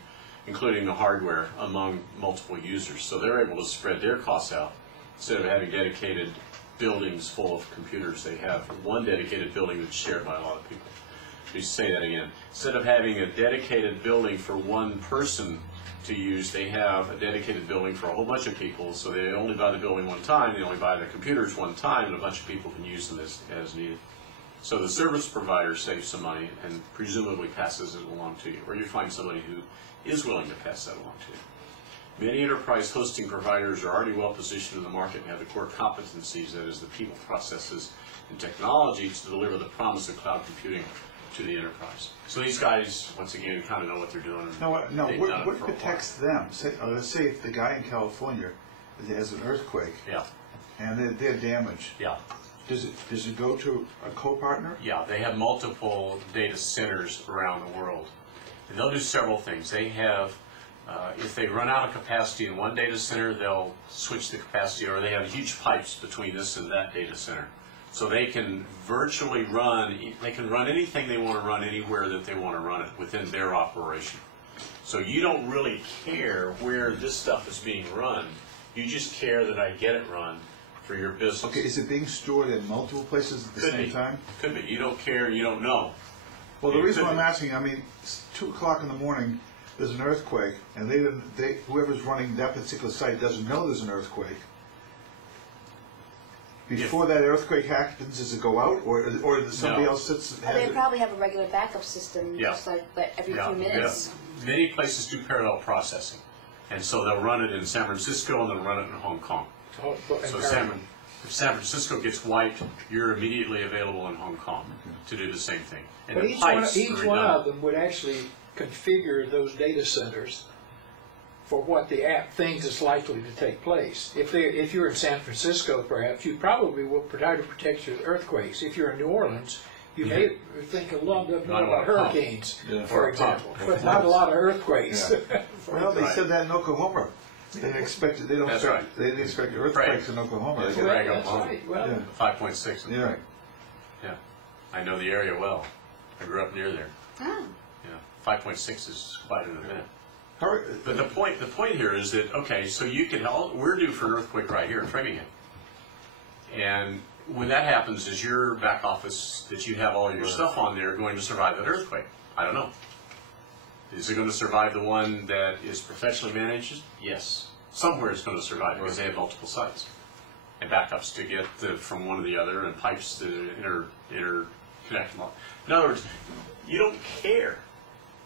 including the hardware, among multiple users. So they're able to spread their costs out. Instead of having dedicated buildings full of computers, they have one dedicated building that's shared by a lot of people. Let me say that again. Instead of having a dedicated building for one person to use, they have a dedicated building for a whole bunch of people, so they only buy the building one time, they only buy the computers one time, and a bunch of people can use them as needed. So the service provider saves some money and presumably passes it along to you, or you find somebody who is willing to pass that along to you. Many enterprise hosting providers are already well positioned in the market and have the core competencies, that is the people, processes, and technology to deliver the promise of cloud computing to the enterprise. So these guys, once again, kind of know what they're doing. What protects them? Let's say if the guy in California has an earthquake, yeah, and they're damaged. Yeah. Does it go to a co-partner? Yeah, they have multiple data centers around the world. And they'll do several things. They have, if they run out of capacity in one data center, they'll switch the capacity, or they have huge pipes between this and that data center. So they can virtually run, they can run anything they want to run anywhere that they want to run it within their operation. So you don't really care where this stuff is being run. You just care that I get it run for your business. Okay, is it being stored in multiple places at the same time? Could be. You don't care, you don't know. Well, the reason I'm asking, I mean, it's 2 o'clock in the morning, there's an earthquake, and whoever's running that particular site doesn't know there's an earthquake. Before that earthquake happens, does it go out, or does somebody else sits? They probably have a regular backup system, Yeah. just like every few minutes. Yeah. Many places do parallel processing, and so they'll run it in San Francisco and they'll run it in Hong Kong. So if San Francisco gets wiped, you're immediately available in Hong Kong to do the same thing. And but each one of them would actually configure those data centers for what the things is likely to take place. If you're in San Francisco, perhaps, you probably will try to protect your earthquakes. If you're in New Orleans, you may think a lot more about hurricanes, for example, but not a lot of earthquakes. Yeah. Well, they said that in Oklahoma. They didn't expect earthquakes in Oklahoma. That's right. Well, 5.6. Yeah. Yeah. I know the area well. I grew up near there. Oh. Yeah. 5.6 is quite an event. But the point here is that, okay, so you can we're due for an earthquake right here in Framingham. And when that happens, is your back office that you have all your stuff on there going to survive that earthquake? I don't know. Is it going to survive the one that is professionally managed? Yes. Somewhere it's going to survive because they have multiple sites. And backups to get from one to the other, and pipes to interconnect them all. In other words, you don't care.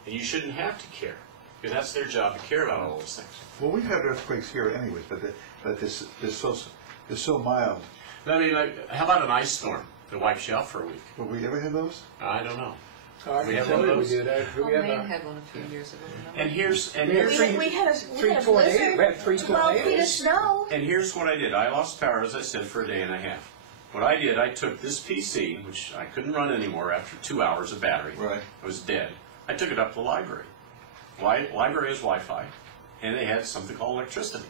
And you shouldn't have to care. Because that's their job to care about all those things. Well, we've had earthquakes here anyways, but they're so mild. I mean, how about an ice storm? It wipes you out for a week. Will we ever have those? I don't know. I We can have tell one of you we those? did. We have Maine a- had one a few years ago. And here's We had a We had a tornadoes. blizzard, We had 3 12 feet of tornadoes. snow. And here's what I did. I lost power, as I said, for a day and a half. What I did, I took this PC, which I couldn't run anymore after 2 hours of battery. Right. It was dead. I took it up to the library. Library has Wi-Fi, and they had something called electricity.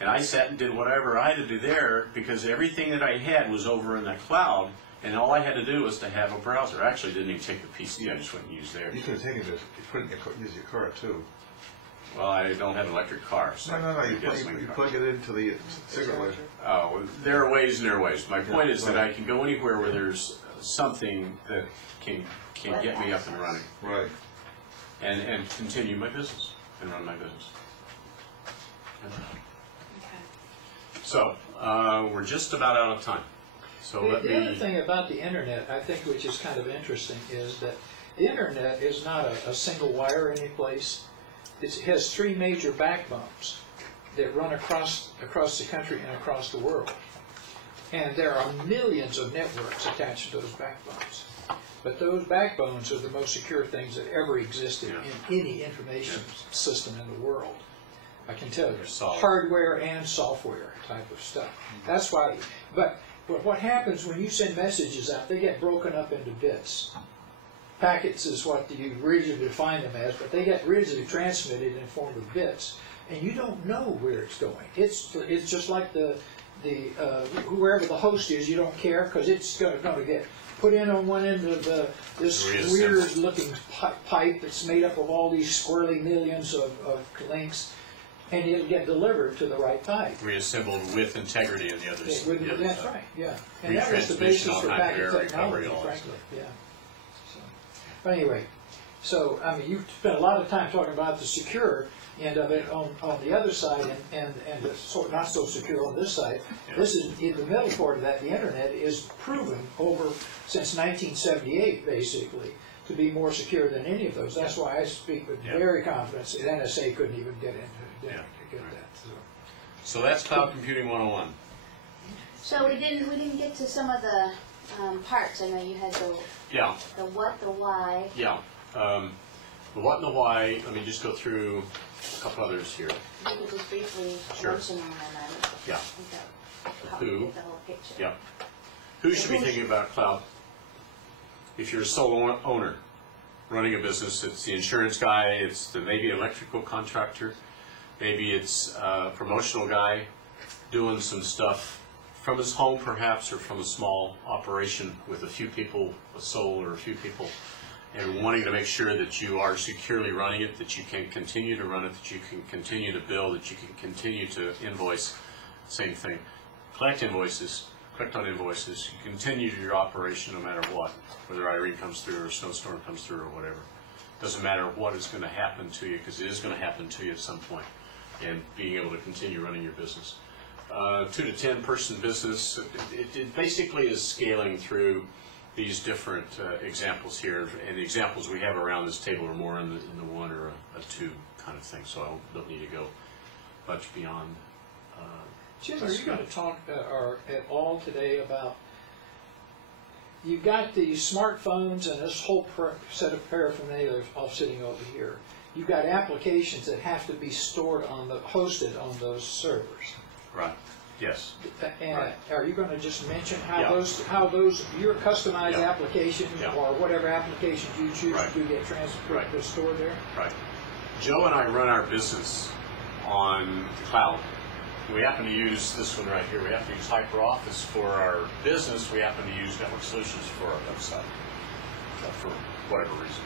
And I sat and did whatever I had to do there because everything that I had was over in the cloud, and all I had to do was to have a browser. I actually didn't even take the PC, I just went and used theirs. You could have taken this, you put it in your, use your car too. Well, I don't have an electric car, so No, you gasoline car. plug it into the cigarette lighter. Oh, there are ways and there are ways. My point is that I can go anywhere where there's something that can get me up and running Right. and continue my business and run my business. So, we're just about out of time. So let The other me, thing about the internet, I think, which is kind of interesting, is that the internet is not a single wire anyplace. It has 3 major backbones that run across the country and across the world. And there are millions of networks attached to those backbones. But those backbones are the most secure things that ever existed in any information system in the world. I can tell you, hardware and software type of stuff. That's why, but what happens when you send messages out, they get broken up into bits. Packets is what you rigidly define them as, but they get rigidly transmitted in form of bits, and you don't know where it's going. It's just like whoever the host is, you don't care because it's going to get put in on one end of this weird-looking pipe that's made up of all these squirrely millions of links, and it'll get delivered to the right pipe. reassembled with integrity in the other side. That's right, yeah. And that was the basis for packet technology, frankly, yeah. So, but anyway, so, I mean, you've spent a lot of time talking about the secure end of it on the other side and the not so secure on this side. Yeah. This is, in the middle part of that, the internet is proven since 1978, basically, to be more secure than any of those. That's why I speak with very confidence. The NSA couldn't even get into get that. So that's Cloud Computing 101. So we didn't get to some of the parts. I know you had the what, the why. Yeah. The what and the why, let me just go through a couple others here. You could just briefly mention them and then Yeah. who, get the whole picture. Yeah. Who should be thinking about cloud? If you're a sole owner running a business, it's the insurance guy, it's maybe electrical contractor, maybe it's a promotional guy doing some stuff from his home perhaps, or from a small operation with a few people, a sole or a few people, and wanting to make sure that you are securely running it, that you can continue to run it, that you can continue to bill, that you can continue to invoice. Same thing. Collect invoices, collect on invoices, you continue your operation no matter what, whether Irene comes through or a snowstorm comes through or whatever. Doesn't matter what is going to happen to you, because it is going to happen to you at some point, and being able to continue running your business. 2 to 10 person business, it basically is scaling through these different examples here, and the examples we have around this table are more in the 1 or a 2 kind of thing, so I don't need to go much beyond. Jim, are you going to talk at all today about, you've got these smartphones and this whole set of paraphernalia all sitting over here. You've got applications that have to be stored hosted on those servers. Right. Yes. And right. Are you going to just mention how those your customized applications or whatever applications you choose to get transferred to store there? Right. Joe and I run our business on the cloud. We happen to use this one right here. We happen to use HyperOffice for our business. We happen to use Network Solutions for our website for whatever reason.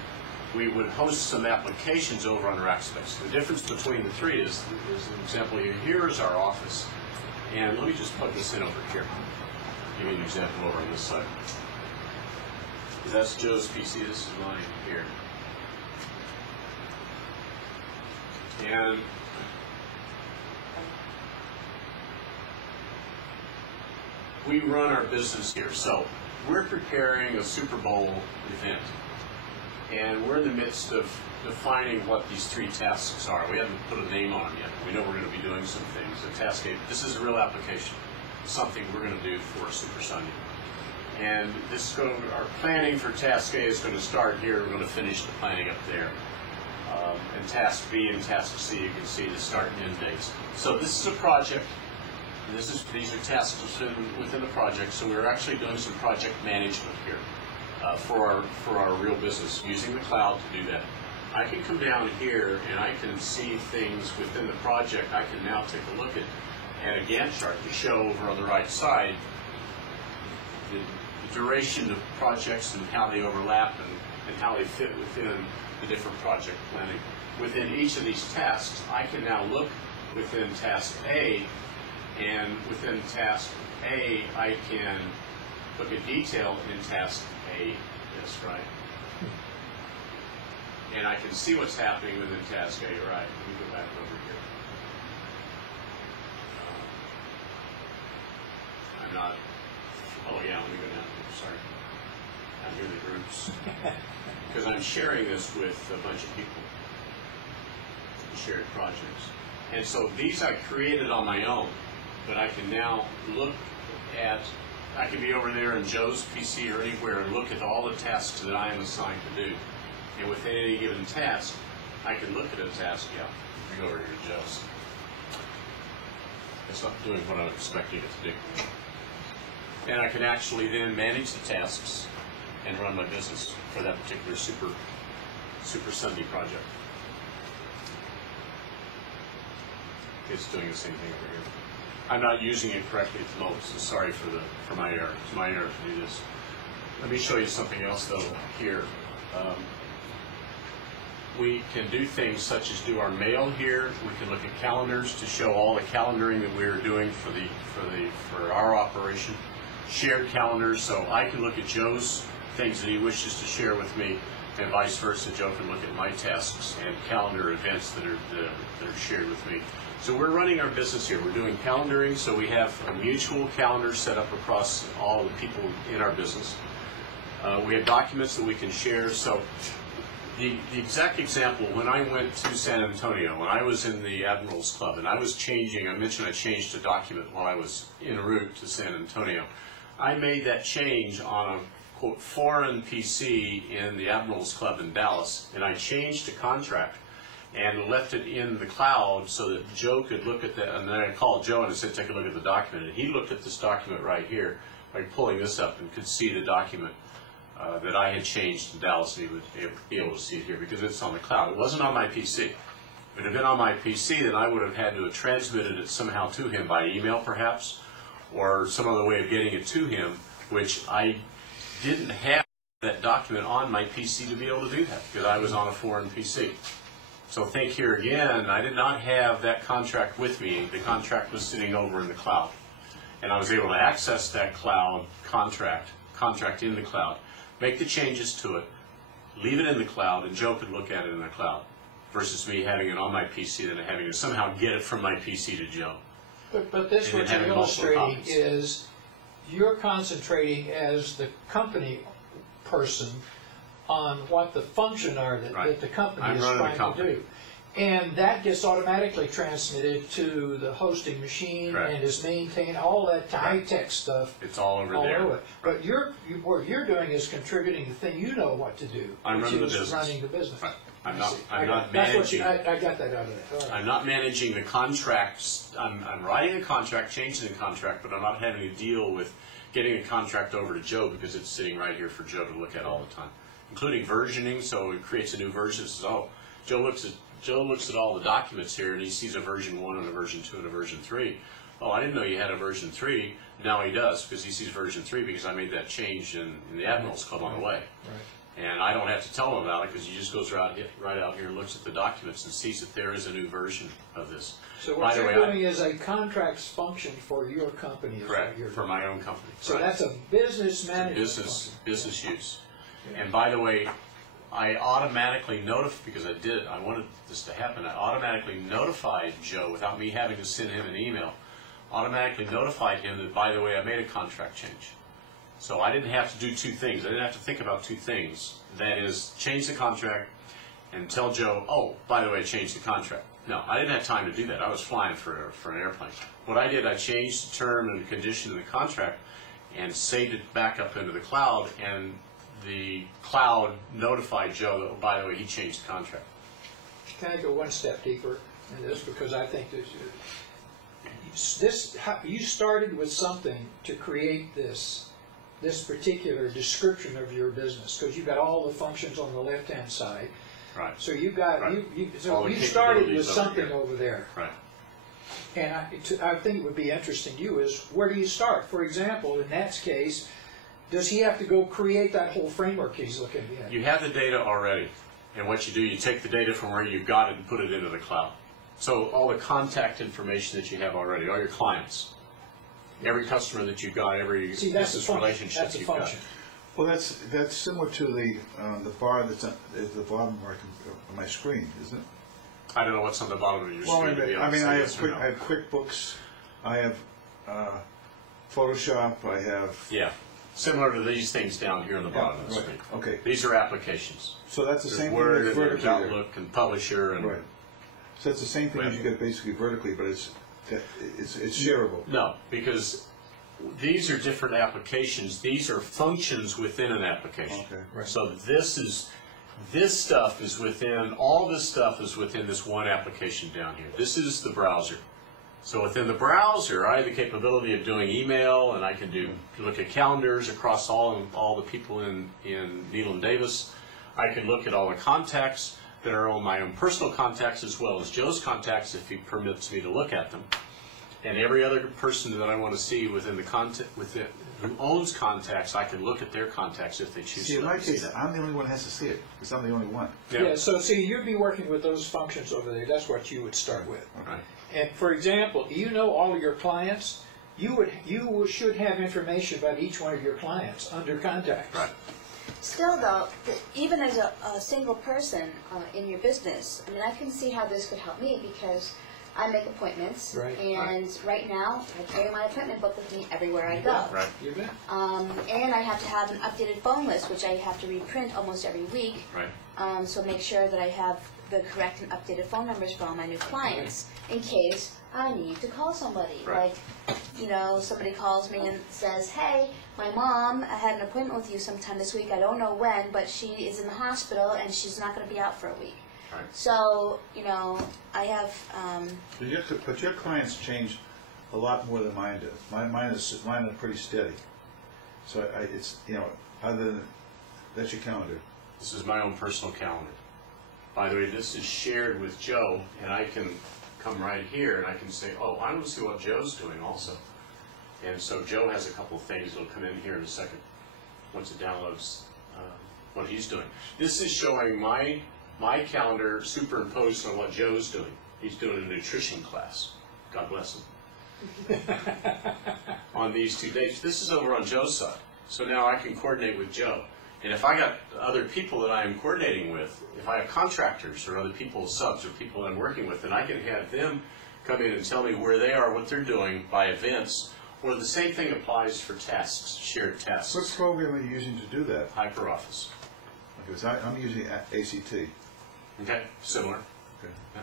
We would host some applications over on Rackspace. The difference between the 3 is an example here. Here is our office. And let me just plug this in over here. Give you an example over on this side. That's Joe's PC. This is mine here. And we run our business here. So we're preparing a Super Bowl event. And we're in the midst of defining what these 3 tasks are. We haven't put a name on them yet. We know we're going to be doing some things. A task 8, this is a real application, something we're going to do for Super Sunday. And our planning for task A is going to start here. We're going to finish the planning up there. And task B and task C, you can see the start and end dates. So this is a project. And these are tasks within the project. So we're actually doing some project management here for our real business, using the cloud to do that. I can come down here and I can see things within the project. I can now take a look at a Gantt chart to show over on the right side the duration of projects and how they overlap and how they fit within the different project planning. Within each of these tasks, I can now look within task A, and within task A, I can look at detail in task A, that's right. And I can see what's happening within task A, right. Let me go back over here. I'm not, oh yeah, let me go down here, sorry. I'm here in the groups. Because I'm sharing this with a bunch of people, shared projects. And so these I created on my own, but I can now look at, I can be over there in Joe's PC or anywhere and look at all the tasks that I am assigned to do. And within any given task, I can look at a task, yeah, let me go over here to Joe's. It's not doing what I'm expecting it to do. And I can actually then manage the tasks and run my business for that particular Super Sunday project. It's doing the same thing over here. I'm not using it correctly at the moment, so sorry for my error. It's my error to do this. Let me show you something else though here. We can do things such as do our mail here. We can look at calendars to show all the calendaring that we're doing for our operation. Shared calendars, so I can look at Joe's things that he wishes to share with me, and vice versa. Joe can look at my tasks and calendar events that are shared with me. So we're running our business here. We're doing calendaring, so we have a mutual calendar set up across all the people in our business. We have documents that we can share. So the exact example, when I went to San Antonio, when I was in the Admirals Club, and I was changing, I mentioned I changed a document while I was en route to San Antonio. I made that change on a quote foreign PC in the Admirals Club in Dallas, and I changed the contract and left it in the cloud so that Joe could look at that. And then I called Joe and I said, take a look at the document. And he looked at this document right here, like pulling this up, and could see the document that I had changed in Dallas, and he would be able to see it here because it's on the cloud. It wasn't on my PC. If it had been on my PC, then I would have had to have transmitted it somehow to him by email perhaps, or some other way of getting it to him, which I didn't have that document on my PC to be able to do that because I was on a foreign PC. So think here again, I did not have that contract with me. The contract was sitting over in the cloud. And I was able to access that cloud contract in the cloud, make the changes to it, leave it in the cloud, and Joe could look at it in the cloud, versus me having it on my PC and having to somehow get it from my PC to Joe. But this, what you're illustrating is you're concentrating as the company person on what the function are that the company is trying to do. And that gets automatically transmitted to the hosting machine and is maintained, all that high-tech stuff. It's all over there. But what you're doing is contributing the thing you know what to do. I'm running the business. Running the business. Right. I'm not managing. I got that out of it. Right. I'm not managing the contracts. I'm writing a contract, changing the contract, but I'm not having to deal with getting a contract over to Joe because it's sitting right here for Joe to look at all the time, including versioning. So it creates a new version. It says, oh, Joe looks at all the documents here and he sees a version 1 and a version 2 and a version 3. Oh, I didn't know you had a version 3. Now he does because he sees version 3 because I made that change in the Admirals Club on the way. Right. And I don't have to tell him about it because he just goes right out here and looks at the documents and sees that there is a new version of this. So what you're doing is a contracts function for your company. Correct, for my own company. So that's a business management business use. Yeah. And by the way, I automatically notified, because I wanted this to happen, I automatically notified Joe without me having to send him an email, automatically notified him that, by the way, I made a contract change. So I didn't have to do two things. I didn't have to think about two things. That is, change the contract and tell Joe, oh, by the way, change the contract. No, I didn't have time to do that. I was flying for an airplane. What I did, I changed the term and condition of the contract, and saved it back up into the cloud, and the cloud notified Joe that, oh, by the way, he changed the contract. Can I go one step deeper in this, because I think you started with something to create this particular description of your business, because you've got all the functions on the left-hand side. Right. So you got Right. so you started with something here. over there. Right. And I think it would be interesting to you is, where do you start? For example, in Nat's case, does he have to go create that whole framework he's looking at? You have the data already, and what you do, you take the data from where you got it and put it into the cloud. So all the contact information that you have already, all your clients, every customer that you've got, every business relationship you've got. Well, that's similar to the bar that's at the bottom of my screen, isn't it? I don't know what's on the bottom of your screen. I mean, I have QuickBooks, I have Photoshop, I have... Yeah, similar to these things down here on the bottom of the screen. Okay. These are applications. So that's the There's same thing Word, that's and vertically there's there. Outlook and Publisher. And Right. So that's the same thing as you get basically vertically, but it's shareable. No, because these are different applications. These are functions within an application. Okay. Right. So this stuff is within, all this stuff is within this one application down here. This is the browser. So within the browser, I have the capability of doing email, and I can look at calendars across all the people in Nelon Davis. I can look at all the contacts that are on my own personal contacts as well as Joe's contacts if he permits me to look at them. And every other person that I want to see within the who owns contacts, I can look at their contacts if they choose See, to in my see case, that. I'm the only one that has to see it, because I'm the only one. Yeah, so see, you'd be working with those functions over there. That's what you would start with. Right. And for example, you know all of your clients. You should have information about each one of your clients under contacts. Right. Still though, even as a single person in your business, I mean, I can see how this could help me, because I make appointments, Right. and right now I carry my appointment book with me everywhere I go. Right. You bet. And I have to have an updated phone list, which I have to reprint almost every week. Right. So make sure that I have the correct and updated phone numbers for all my new clients in case I need to call somebody. Right. Like, somebody calls me and says, hey, my mom had an appointment with you sometime this week. I don't know when, but she is in the hospital and she's not going to be out for a week. Right. So, I have... But your clients change a lot more than mine do. Mine are pretty steady. So it's, other than, that's your calendar. This is my own personal calendar. By the way, this is shared with Joe, and I can come right here and I can say, oh, I want to see what Joe's doing also. And so Joe has a couple of things that'll come in here in a second once it downloads what he's doing. This is showing my calendar superimposed on what Joe's doing. He's doing a nutrition class. God bless him. On these 2 dates. This is over on Joe's side. So now I can coordinate with Joe. And if I got other people that I am coordinating with, if I have contractors or other people, subs or people that I'm working with, then I can have them come in and tell me where they are, what they're doing by events. Or the same thing applies for tasks, shared tasks. What program are you using to do that? HyperOffice. Because I'm using ACT. Okay, similar. Okay. Yeah.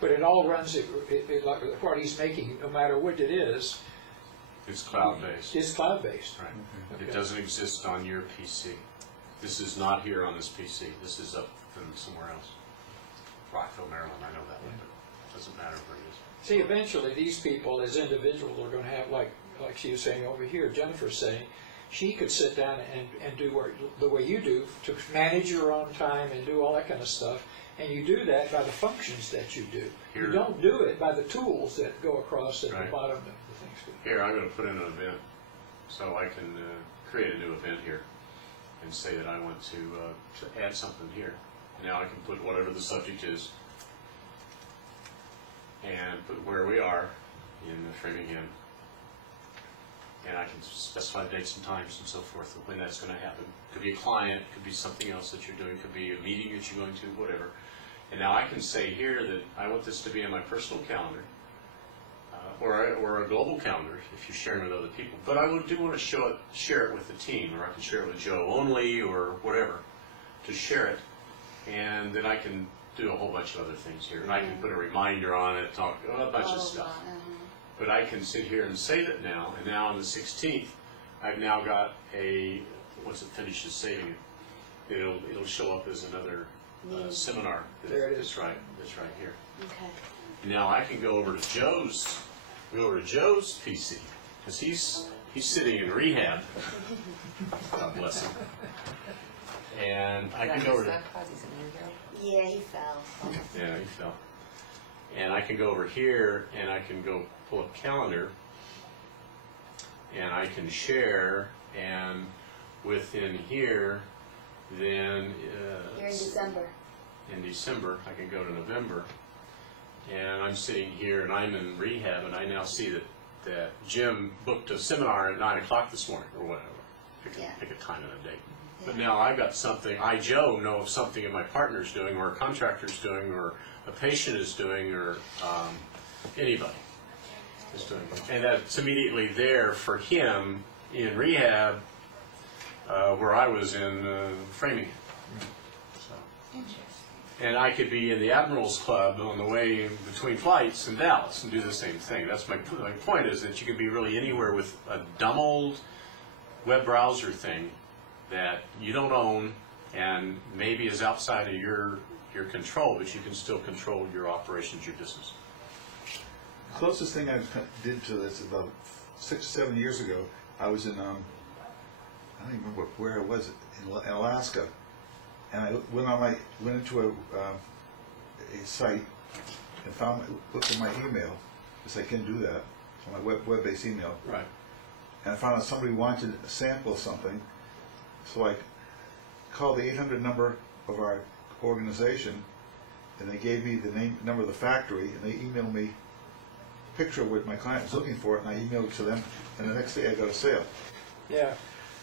But it all runs, like what he's making, no matter what it is, It's cloud-based. is cloud-based. Right. Okay. It doesn't exist on your PC. This is not here on this PC. This is up from somewhere else. Rockville, Maryland, I know that one, but it doesn't matter where it is. See, eventually these people as individuals are going to have, like she was saying over here, Jennifer's saying, she could sit down and do the way you do, to manage your own time and do all that kind of stuff. And you do that by the functions that you do. Here. You don't do it by the tools that go across at Right. the bottom of the things. Here, I'm going to put in an event. So I can create a new event here and say that I want to add something here. Now I can put whatever the subject is and put where we are in Framingham. And I can specify dates and times and so forth of when that's going to happen. Could be a client, could be something else that you're doing, could be a meeting that you're going to, whatever. And now I can say here that I want this to be in my personal calendar, or a global calendar if you're sharing with other people. But I do want to share it with the team, or I can share it with Joe only, or whatever, to share it. And then I can do a whole bunch of other things here. And I can put a reminder on it, talk a bunch of stuff. But I can sit here and save it now, and now on the 16th, I've now got a, once it finishes saving it, it'll show up as another seminar. There it is. That's right here. Okay. Now I can go over to Joe's PC, because he's sitting in rehab. God bless him. And I can go over to, Yeah, he fell. yeah, he fell. And I can go over here and I can go pull up calendar and I can share, and within here, then You're in December. in December, I can go to November, and I'm sitting here and I'm in rehab, and I now see that Jim booked a seminar at 9 o'clock this morning, or whatever. Pick a time and a date. But now I've got something, Joe, know of something that my partner's doing, or a contractor's doing, or a patient is doing, or anybody is doing. And that's immediately there for him in rehab, where I was in Framingham. So. And I could be in the Admirals Club on the way between flights in Dallas and do the same thing. That's my point, is that you can be really anywhere with a dumb old web browser thing that you don't own and maybe is outside of your control, but you can still control your operations, your business. The closest thing I did to this about 6 or 7 years ago, I was in, I don't even remember where I was, in Alaska, and I went into a site and looked at my email, because I can do that, so my web-based email. Right. And I found out somebody wanted a sample of something, so I called the 800 number of our organization, and they gave me the number of the factory, and they emailed me a picture of what my client was looking for, and I emailed it to them, and the next day I got a sale. Yeah.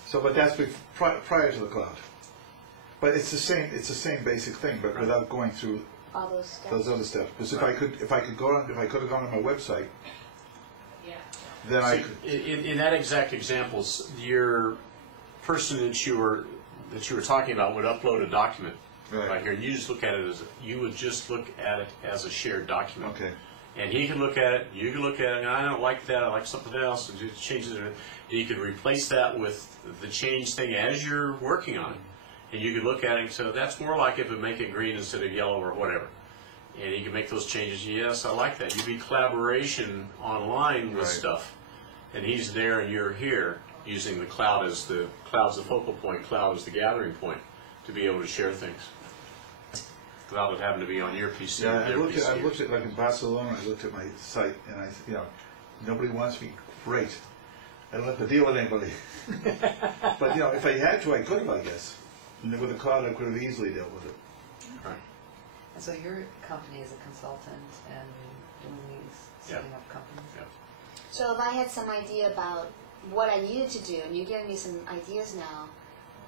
So, but that's prior to the cloud. But it's the same basic thing, but without going through All those steps. those other steps. Because if I could have gone on my website, then I could. In that exact example, your person that you were talking about would upload a document right here, and you just look at it as a shared document. Okay. And he can look at it, you can look at it, and I don't like that, I like something else, and just changes it. And you could replace that with the change thing as you're working on it. And you could look at it and say, that's more like it would make it green instead of yellow or whatever. And you can make those changes. Yes, I like that. You'd be collaboration online with stuff. And he's there and you're here, using the cloud as cloud's the focal point, cloud is the gathering point, to be able to share things. Without it having to be on your PC. Yeah, I looked at like in Barcelona. I looked at my site, and I, nobody wants me. Great. I don't have to deal with anybody. But if I had to, I could have, I guess. And with the cloud, I could have easily dealt with it. Right. And so your company is a consultant and doing these setting up companies. Yeah. So if I had some idea about what I needed to do, and you're giving me some ideas now,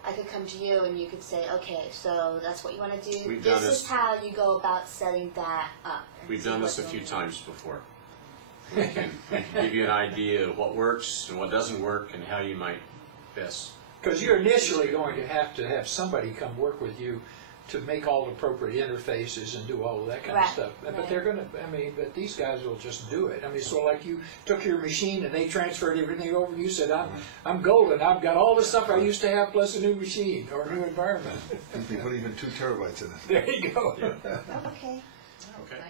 I could come to you and you could say, okay, so that's what you want to do. This is how you go about setting that up. We've done this a few times before. We can give you an idea of what works and what doesn't work and how you might best. Because you're initially going to have somebody come work with you to make all the appropriate interfaces and do all of that kind of stuff. But they're going to, but these guys will just do it. So like you took your machine and they transferred everything over and you said, I'm golden. I've got all the stuff I used to have plus a new machine or a new environment. You put even 2 terabytes in it. There you go. Okay. Okay.